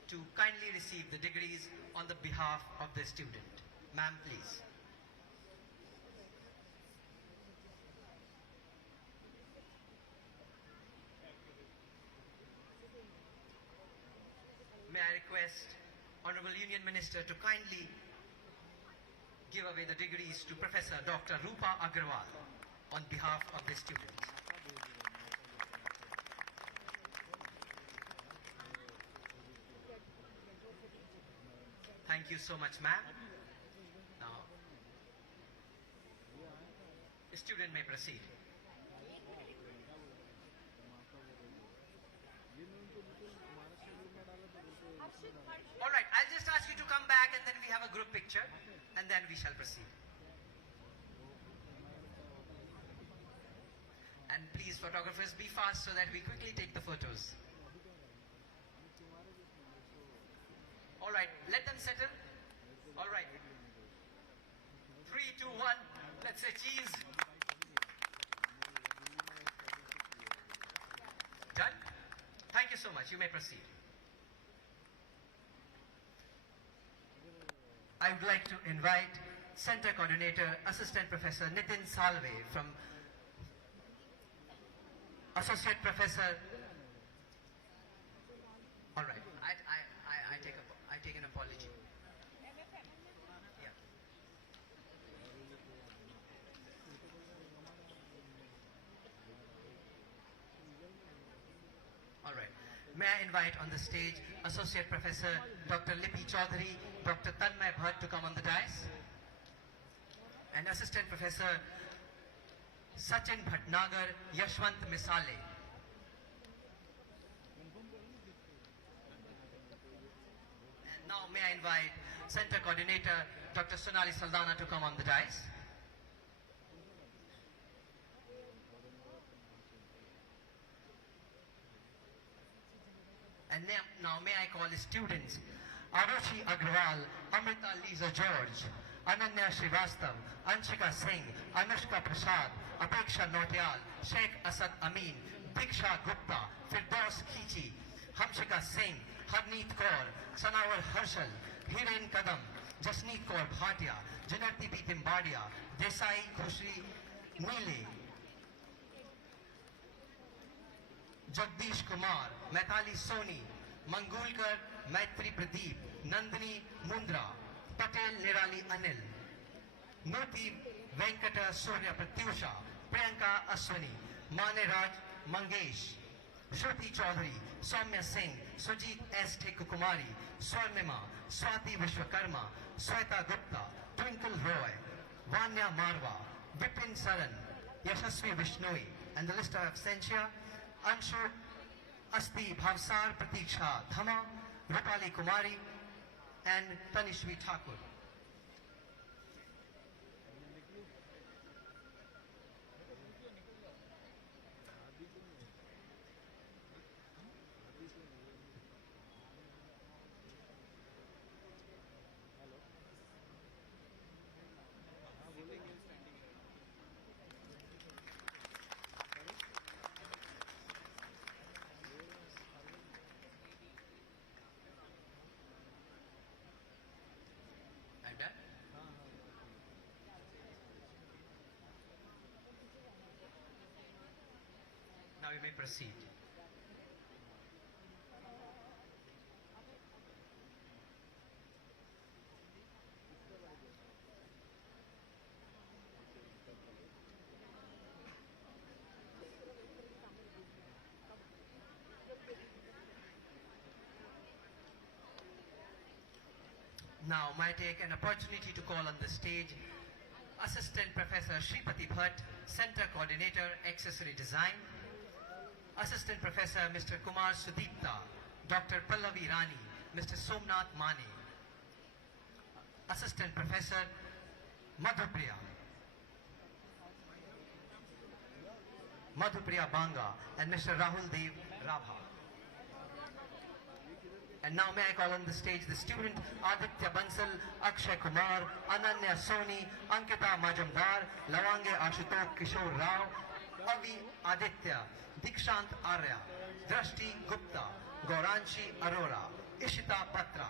to kindly receive the degrees on the behalf of the student. Ma'am, please. May I request Honorable Union Minister to kindly give away the degrees to Professor Dr. Rupa Agrawal on behalf of the students. Thank you so much, ma'am. Now, the student may proceed. All right, I'll just ask you to come back and then we have a group picture and then we shall proceed. And please, photographers, be fast so that we quickly take the photos. All right, let them settle. All right. 3, 2, 1. Let's say cheese. Done? Thank you so much. You may proceed. I would like to invite Center Coordinator, Assistant Professor Nitin Salve from Associate Professor. All right, I take an apology. Yeah. All right. May I invite on the stage Associate Professor Dr. Lipi Chaudhary, Dr. Tanmay Bhatt to come on the dais, and Assistant Professor Sachin Bhatnagar, Yashwant Misale. And now may I invite Center Coordinator Dr. Sonali Saldana to come on the dais. And now may I call the students Arushi Agrawal, Amrita Lisa George, Ananya Srivastav, Anshika Singh, Anushka Prasad, Apeksha Notyal, Sheikh Asad Amin, Diksha Gupta, Firdaus Khichi, Hamshika Singh, Harneet Kaur, Sanawar Harshal, Hiren Kadam, Jasneet Kaur Bhatia, Janarti P. Timbadia, Desai Khushri Neele, Jagdish Kumar, Maithali Soni, Mangulkar Maitri Pradeep, Nandini Mundra, Patel Nirali Anil, Noti Venkata Surya Pratyusha, Priyanka Aswani, Maneraj Mangesh, Shruti Chaudhary, Soumya Singh, Sujit S. Thekukumari, Swarnima, Swati Vishwakarma, Sweta Gupta, Twinkle Roy, Vanya Marwa, Vipin Saran, Yashasvi Vishnoi, and the list of absentia, Anshu Asti Bhavsar Pratiksha Dhama, Rupali Kumari, and Tanishwi Thakur. I'm done. Now you may proceed. Now, may I take an opportunity to call on the stage Assistant Professor Shripati Bhatt, Center Coordinator, Accessory Design, Assistant Professor Mr. Kumar Sudipta, Dr. Pallavi Rani, Mr. Somnath Mane, Assistant Professor Madhupriya Banga, and Mr. Rahul Dev Rabha. And now may I call on the stage the student Aditya Bansal, Akshay Kumar, Ananya Soni, Ankita Majumdar, Lawange Ashutok Kishore Rao, Avi Aditya, Dikshant Arya, Drashti Gupta, Gauranshi Arora, Ishita Patra,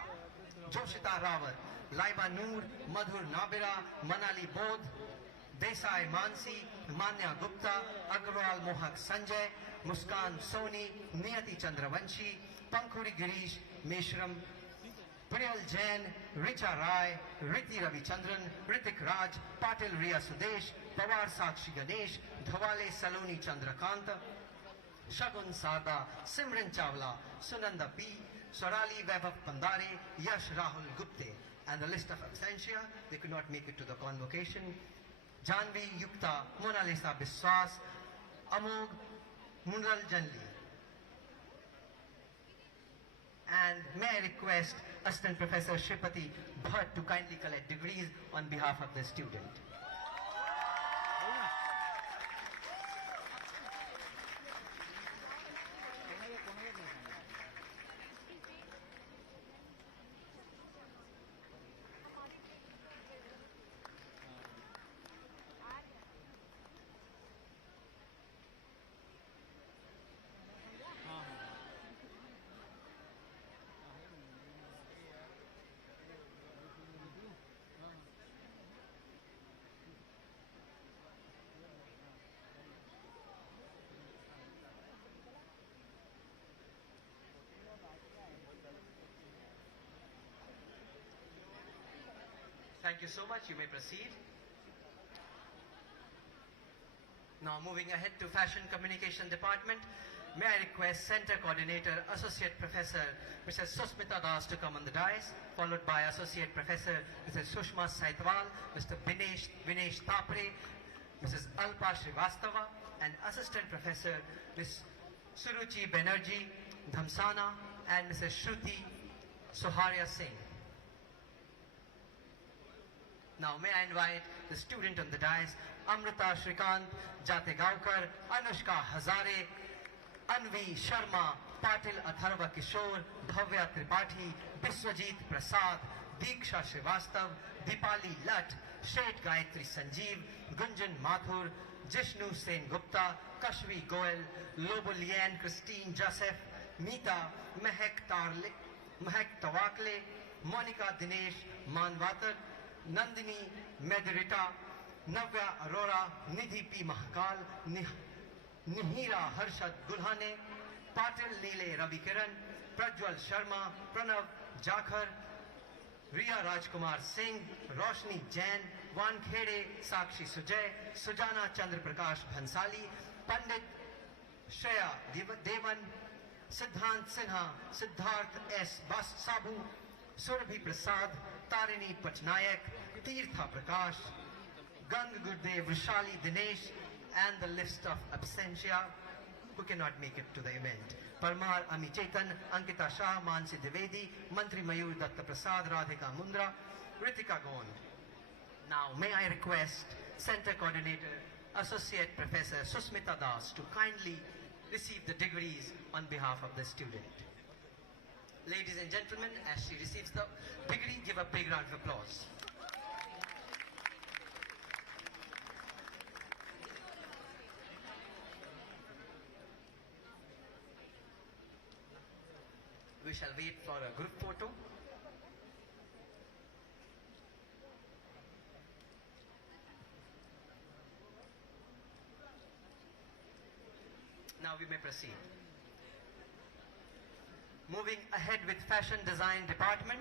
Joshita Rawat, Laiba Noor, Madhur Nabira, Manali Bodh, Desai Mansi, Manya Gupta, Agrawal Mohak Sanjay, Muskan Soni, Niyati Chandravanshi, Pankhuri Girish, Meshram, Priyal Jain, Richa Rai, Riti Ravichandran, Ritik Raj, Patil Riya Sudesh, Pawar Sakshi Ganesh, Dhawale Saloni Chandrakanta, Shagun Sada, Simran Chawla, Sunanda P, Sorali Vaibhav Pandare, Yash Rahul Gupte, and the list of absentia, they could not make it to the convocation. Janvi Yukta, Mona Lisa Biswas, Amog Munral Janli. And may I request Assistant Professor Shripati Bhatt to kindly collect degrees on behalf of the student. Thank you so much. You may proceed. Now moving ahead to Fashion Communication Department, may I request Center Coordinator, Associate Professor Mrs. Susmita Das to come on the dais, followed by Associate Professor Mrs. Sushma Saitwal, Mr. Vinesh Thapre, Mrs. Alpa Srivastava, and Assistant Professor Ms. Suruchi Banerjee Dhamsana and Mrs. Shruti Soharia Singh. Now may I invite the student on the dais, Amrita Shrikant, Jate Gaukar, Anushka Hazare, Anvi Sharma, Patil Atharva Kishore, Bhavya Tripathi, Vishwajeet Prasad, Diksha Shrivastava, Deepali Lath, Sheth Gayatri Sanjeev, Gunjan Mathur, Jishnu Sen Gupta, Kashvi Goyal, लोबोलियन Christine Joseph, Meeta Mahak Tawakale, Monika Dinesh Manvatar, Nandini मेदरिटा, Navya Arora, Nidhi P Mahakal, Nihira Harshad Gulhane, Patil Neele Ravikiran, Prajwal Sharma, Pranav Jakhar, रिया राजकुमार सिंह, रोशनी जैन, वानखेड़े साक्षी सुजय, सुजाना चंद्र प्रकाश भंसाली, पंडित श्रेया देवन, सिद्धांत Sinha, Siddharth S bus Sabu, Surabhi Prasad, Tarini Patnaik, Tirtha Prakash, Gang Gurudev, Vrushali Dinesh, and the list of absentia who cannot make it to the event. Parmar Ami Chetan, Ankita Shah, Mansi Divedi, Mantri Mayur Datta Prasad, Radhika Mundra, Ritika Gon. Now may I request Center Coordinator, Associate Professor Susmita Das to kindly receive the degrees on behalf of the student. Ladies and gentlemen, as she receives the degree, give a big round of applause. We shall wait for a group photo. Now we may proceed. Moving ahead with Fashion Design Department.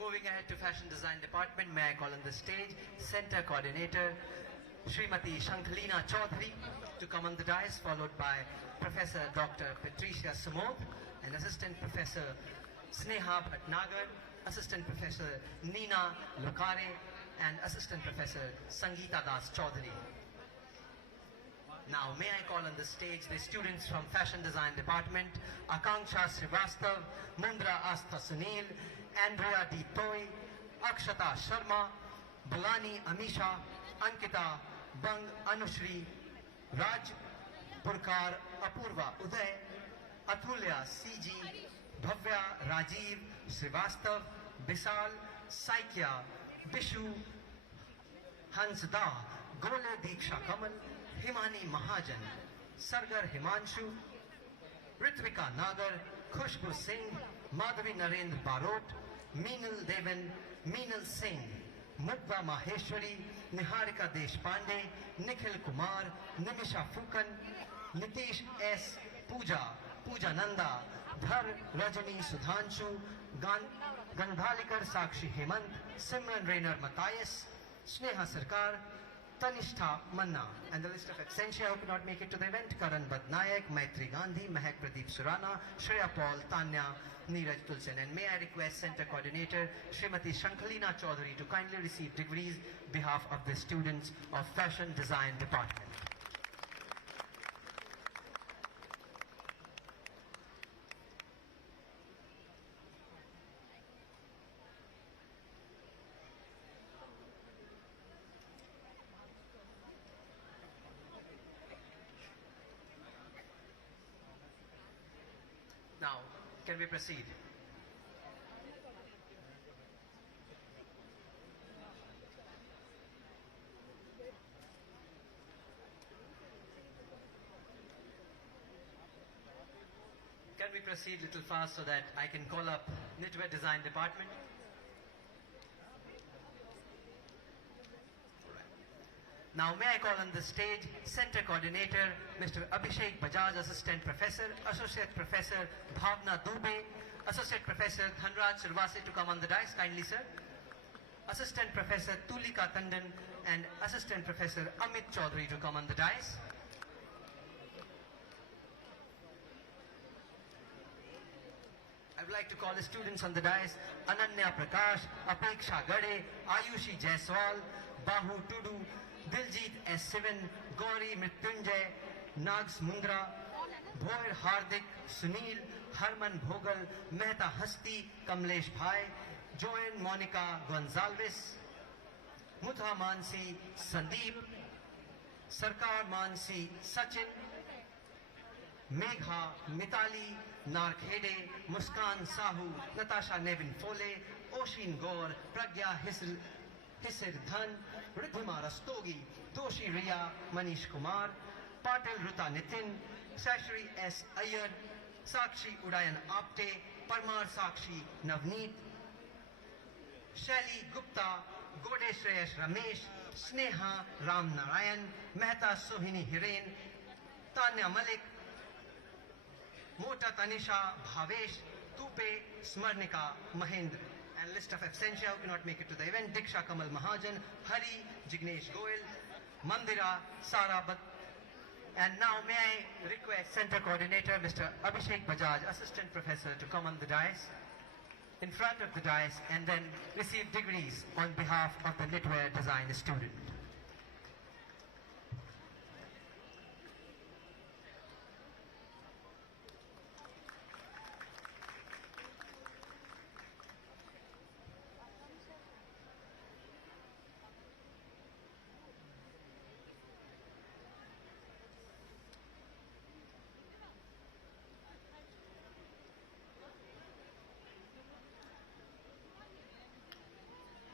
Moving ahead to Fashion Design Department, may I call on the stage Center Coordinator Srimati Shankhalina Chaudhary to come on the dais, followed by Professor Dr. Patricia Sumod and Assistant Professor Sneha Bhatnagar, Assistant Professor Nina Lokare and Assistant Professor Sangeeta Das Chaudhary. Now may I call on the stage the students from Fashion Design Department, Akanksha Srivastav, Mundra Astha Sunil, Andrea D. Toy, Akshata Sharma, Bulani Amisha, Ankita Bang Anushri, Raj Purkar Apurva Uday, Atulya CG, Bhavya Rajiv, Srivastav, Bisal, Saikya, Bishu, Hansda, Gole Diksha Kamal, Himani Mahajan, Sargar Himanshu, Ritvika Nagar, Khushbu Singh, Madhavi Narendra Barot, Meenal Devan, Meenal Singh, Mugdha Maheshwari, Niharika Deshpande, Nikhil Kumar, Nimisha Fukan, Nitish S. Pooja, Pooja Nanda, Dhar Rajani Sudhanshu, Gandhalikar Sakshi Hemant, Simran Rainer Matthias, Sneha Sarkar, Tanishtha Manna. And the list of absentia who cannot make it to the event: Karan Badnayak, Maitri Gandhi, Mahek Pradeep Surana, Shreya Paul, Tanya, Neeraj Tulsen. And may I request Center Coordinator Srimati Shankhalina Chaudhary to kindly receive degrees on behalf of the students of Fashion Design Department. Now, can we proceed? Can we proceed a little fast so that I can call up Knitwear Design Department? Now may I call on the stage Center Coordinator Mr. Abhishek Bajaj, Assistant Professor, Associate Professor Bhavna Dubey, Associate Professor Dhanraj Sirvasi to come on the dais, kindly sir. Assistant Professor Tulika Tandon and Assistant Professor Amit Chaudhary to come on the dais. I would like to call the students on the dais: Ananya Prakash, Apeksha Gade, Ayushi Jaiswal, Bahu Tudu, Diljit S7, Gauri Mrityunjay, Nags Mundra, Bhoir Hardik, Sunil, Harman Bhogal, Mehta Hasti, Kamlesh Bhai, Joan Monica Gonzalez, Mutha Mansi, Sandeep, Sarkar Mansi, Sachin, Megha, Mitali, Narkhede, Muskan Sahu, Natasha Nevin Fole, Oshin Gaur, Pragya Hisir Dhan, Riddhima Rastogi, Toshi Riya, Manish Kumar, Patil Ruta Nitin, Sashri S. Iyer, Sakshi Udayan Apte, Parmar Sakshi Navneet, Shaili Gupta, Gode Shreyash Ramesh, Sneha Ram Narayan, Mehta Sohini Hiren, Tanya Malik, Mota Tanisha Bhavesh, Tupe Smarnika Mahendra. And list of absentia who cannot make it to the event: Diksha Kamal Mahajan, Hari Jignesh Goel, Mandira Sara Bat. And now may I request Center Coordinator Mr. Abhishek Bajaj, Assistant Professor, to come on the dais, in front of the dais, and then receive degrees on behalf of the knitwear design student.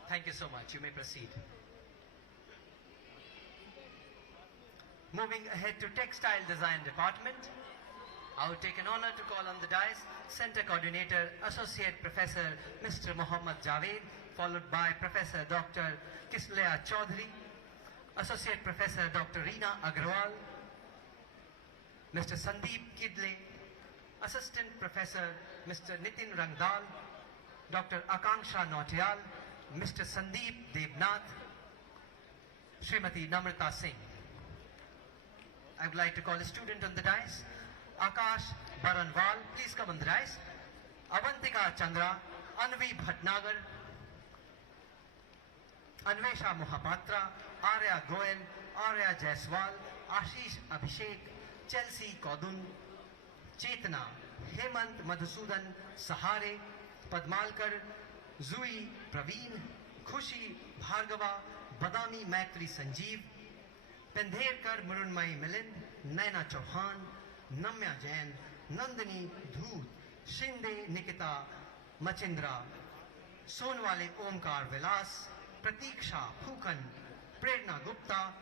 Thank you so much. You may proceed. Moving ahead to Textile Design Department, I would take an honor to call on the dais Center Coordinator, Associate Professor Mr. Mohammad Javed, followed by Professor Dr. Kisleya Chaudhary, Associate Professor Dr. Reena Agrawal, Mr. Sandeep Kidle, Assistant Professor Mr. Nitin Rangdal, Dr. Akanksha Nautiyal, Mr. Sandeep Devnath, Srimati Namrata Singh. I would like to call a student on the dais: Akash Baranwal, please come on the dais. Avantika Chandra, Anvi Bhatnagar, Anvesha Mohapatra, Arya Goel, Arya Jaiswal, Ashish Abhishek, Chelsea Kodun, Chetna, Hemant Madhusudan, Sahare, Padmalkar, Zui Praveen, Khushi Bhargava, Badami Maitri Sanjeev, Pendherkar Murunmai Milind, Naina Chauhan, Namya Jain, Nandini Dhoot, Shinde Nikita Machindra, Sonwale Omkar Vilas, Pratiksha Phukan, Prerna Gupta,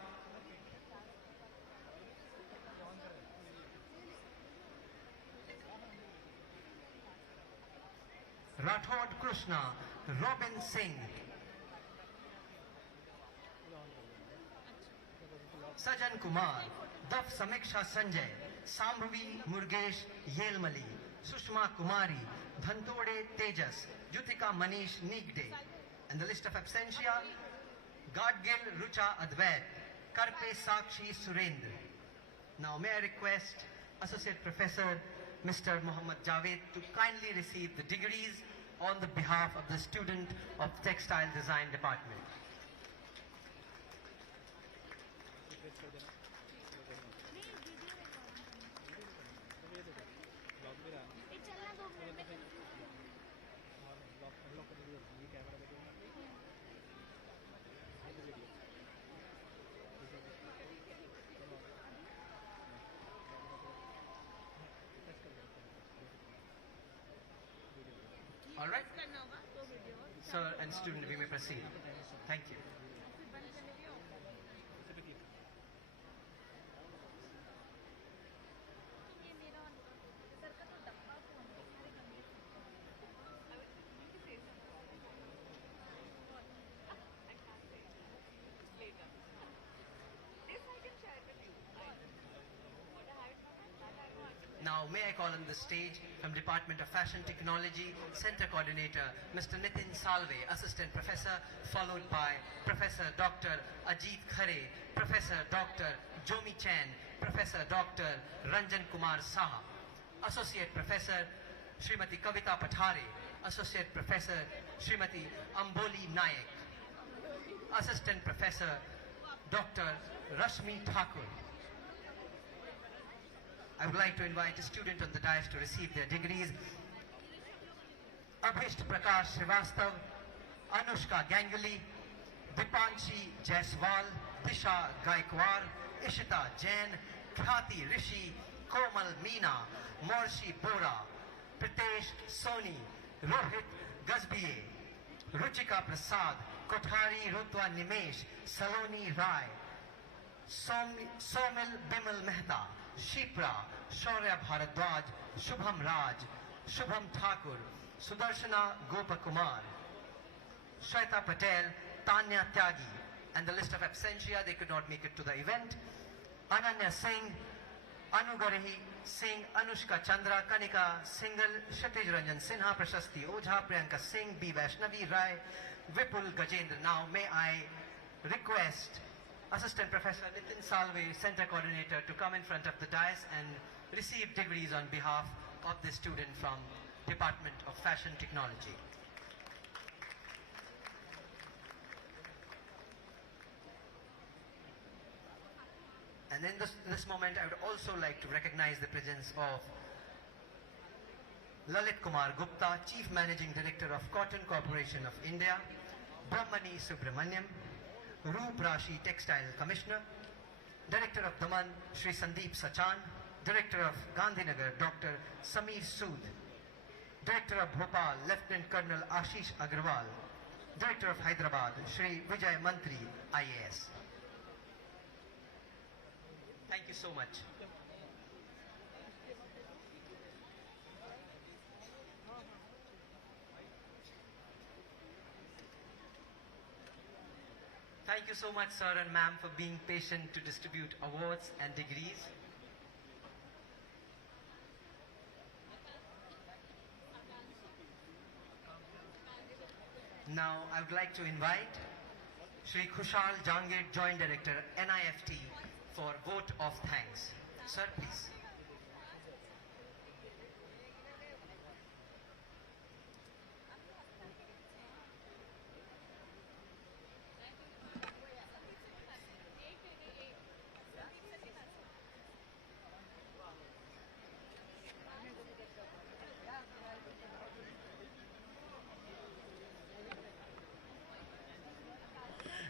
Rathod Krishna, Robin Singh, Sajan Kumar, Daf Samiksha Sanjay, Sambhavi Murgesh Yelmali, Sushma Kumari, Dhantode Tejas, Jutika Manish Nigde. And the list of absentia: Gadgil Rucha Advait, Karpe Sakshi Surendra. Now may I request Associate Professor Mr. Mohammad Javed to kindly receive the degrees on the behalf of the student of Textile Design Department. All right. Sir and student, we may proceed. Thank you. Now may I call on the stage from Department of Fashion Technology, Center Coordinator, Mr. Nitin Salve, Assistant Professor, followed by Professor Dr. Ajit Khare, Professor Dr. Jomi Chen, Professor Dr. Ranjan Kumar Saha, Associate Professor Srimati Kavita Pathare, Associate Professor Srimati Amboli Nayak, Assistant Professor Dr. Rashmi Thakur. I would like to invite a student on the dais to receive their degrees. Abhisht Prakash Srivastav, Anushka Ganguly, Dipanshi Jaiswal, Disha Gaikwar, Ishita Jain, Khyati Rishi, Komal Meena, Morshi Bora, Pritesh Soni, Rohit Gazbiye, Ruchika Prasad, Kothari Rutwa Nimesh, Saloni Rai, Somil Bimal Mehta, Shipra, Shaurya Bharadwaj, Shubham Raj, Shubham Thakur, Sudarshana Gopakumar, Shweta Patel, Tanya Tyagi, and the list of absentia, they could not make it to the event. Ananya Singh, Anugarahi Singh, Anushka Chandra, Kanika Singhal, Kshitij Ranjan Sinha, Prashasti Ojha, Priyanka Singh, B. Vaishnavi Rai, Vipul Gajendra. Now may I request Assistant Professor Nitin Salve, Center Coordinator, to come in front of the dais and receive degrees on behalf of the student from Department of Fashion Technology. And in this moment, I would also like to recognize the presence of Lalit Kumar Gupta, Chief Managing Director of Cotton Corporation of India, Brahmani Subramaniam, Roop Rashi Textile Commissioner, Director of Daman, Shri Sandeep Sachan, Director of Gandhinagar, Dr. Sameer Sood, Director of Bhopal, Lieutenant Colonel Ashish Agrawal, Director of Hyderabad, Shri Vijay Mantri, IAS. Thank you so much. Thank you so much, sir and ma'am, for being patient to distribute awards and degrees. Now, I would like to invite Shri Khushal Jangir, Joint Director, NIFT, for vote of thanks. Sir, please.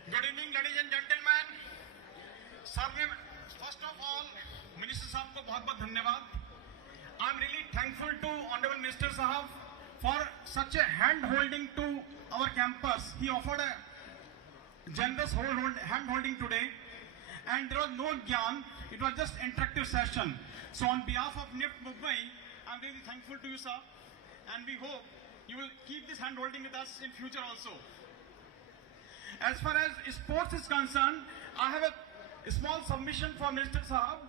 Good evening, ladies and gentlemen. Sir, first of all, Minister Sahab को बहुत-बहुत धन्यवाद. I'm really thankful to Honorable Minister Sahab for such a hand-holding to our campus. He offered a generous hand-holding today, and there was no gyan. It was just interactive session. So on behalf of NIFT Mumbai, I'm really thankful to you, sir, and we hope you will keep this hand-holding with us in future also. As far as sports is concerned, I have a small submission for Minister Sahab.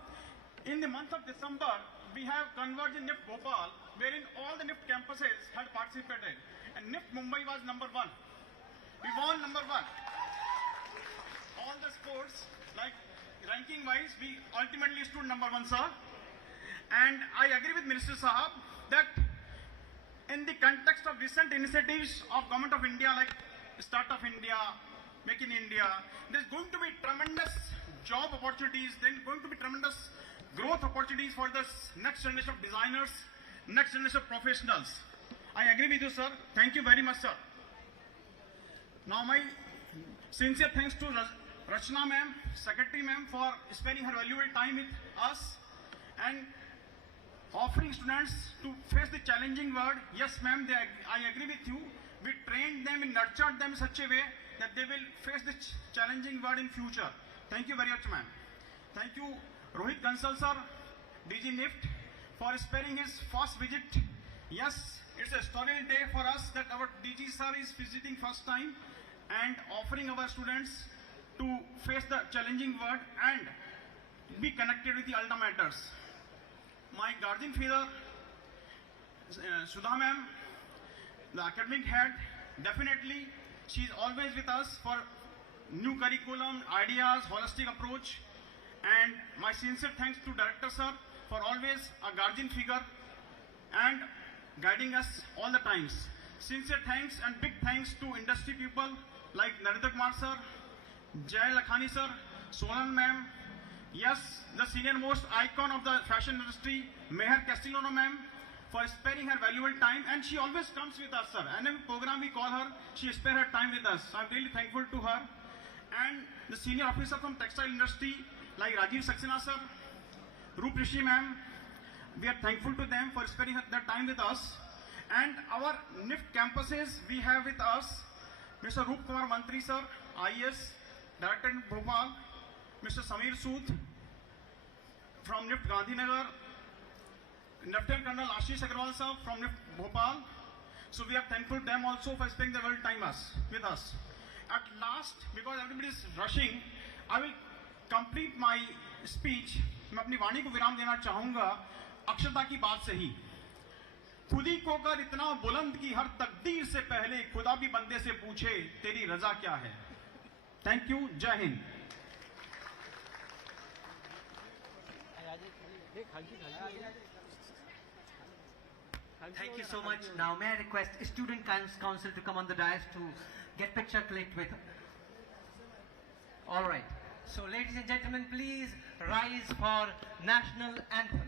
In the month of December, we have Convocation NIFT Bhopal, wherein all the NIFT campuses had participated, and NIFT Mumbai was number 1. We won number 1. All the sports, like ranking-wise, we ultimately stood number 1, sir. And I agree with Minister Sahab that in the context of recent initiatives of Government of India, like Start of India, Make in India, there's going to be tremendous job opportunities, then going to be tremendous growth opportunities for this next generation of designers, next generation of professionals. I agree with you, sir. Thank you very much, sir. Now my sincere thanks to Rachna ma'am, Secretary ma'am, for spending her valuable time with us and offering students to face the challenging world. Yes, ma'am, I agree with you. We trained them and nurtured them in such a way that they will face the challenging world in future. Thank you very much, ma'am. Thank you, Rohit Kansal sir, DG NIFT, for sparing his first visit. Yes, it's a struggle day for us that our DG sir is visiting first time and offering our students to face the challenging world and be connected with the ultra matters. my guardian figure, Sudha ma'am, the academic head. Definitely, she is always with us for new curriculum, ideas, holistic approach. And my sincere thanks to Director Sir for always a guardian figure and guiding us all the times. Sincere thanks and big thanks to industry people like Narendra Kumar Sir, Jay Lakhani Sir, Solan ma'am, yes, the senior most icon of the fashion industry, Meher Castellano ma'am, for sparing her valuable time, and she always comes with us, sir. And every program we call her, she spares her time with us. So I'm really thankful to her. And the senior officer from textile industry, like Rajiv Saxena sir, Roop Rishi ma'am, we are thankful to them for spending their time with us. And our NIFT campuses, we have with us Mr. Roop Kumar Mantri sir, IAS, Director in Bhopal, Mr. Samir Sood from NIFT Gandhinagar, Lieutenant Colonel Ashish Agarwal sir from NIFT Bhopal. So we are thankful to them also for spending their valuable time with us. At last, because everybody is rushing, I will complete my speech. मैं अपनी वाणी को विराम देना चाहूंगा अक्षता की बात से ही। खुद ही को कर इतना बुलंद की हर तकदीर से पहले खुदा भी बंदे से पूछे तेरी रजा क्या है। थैंक यू, जय Hind. Thank you so much. Now may I request Student Council to come on the dais to get picture clicked with. All right. So ladies and gentlemen, please rise for National Anthem.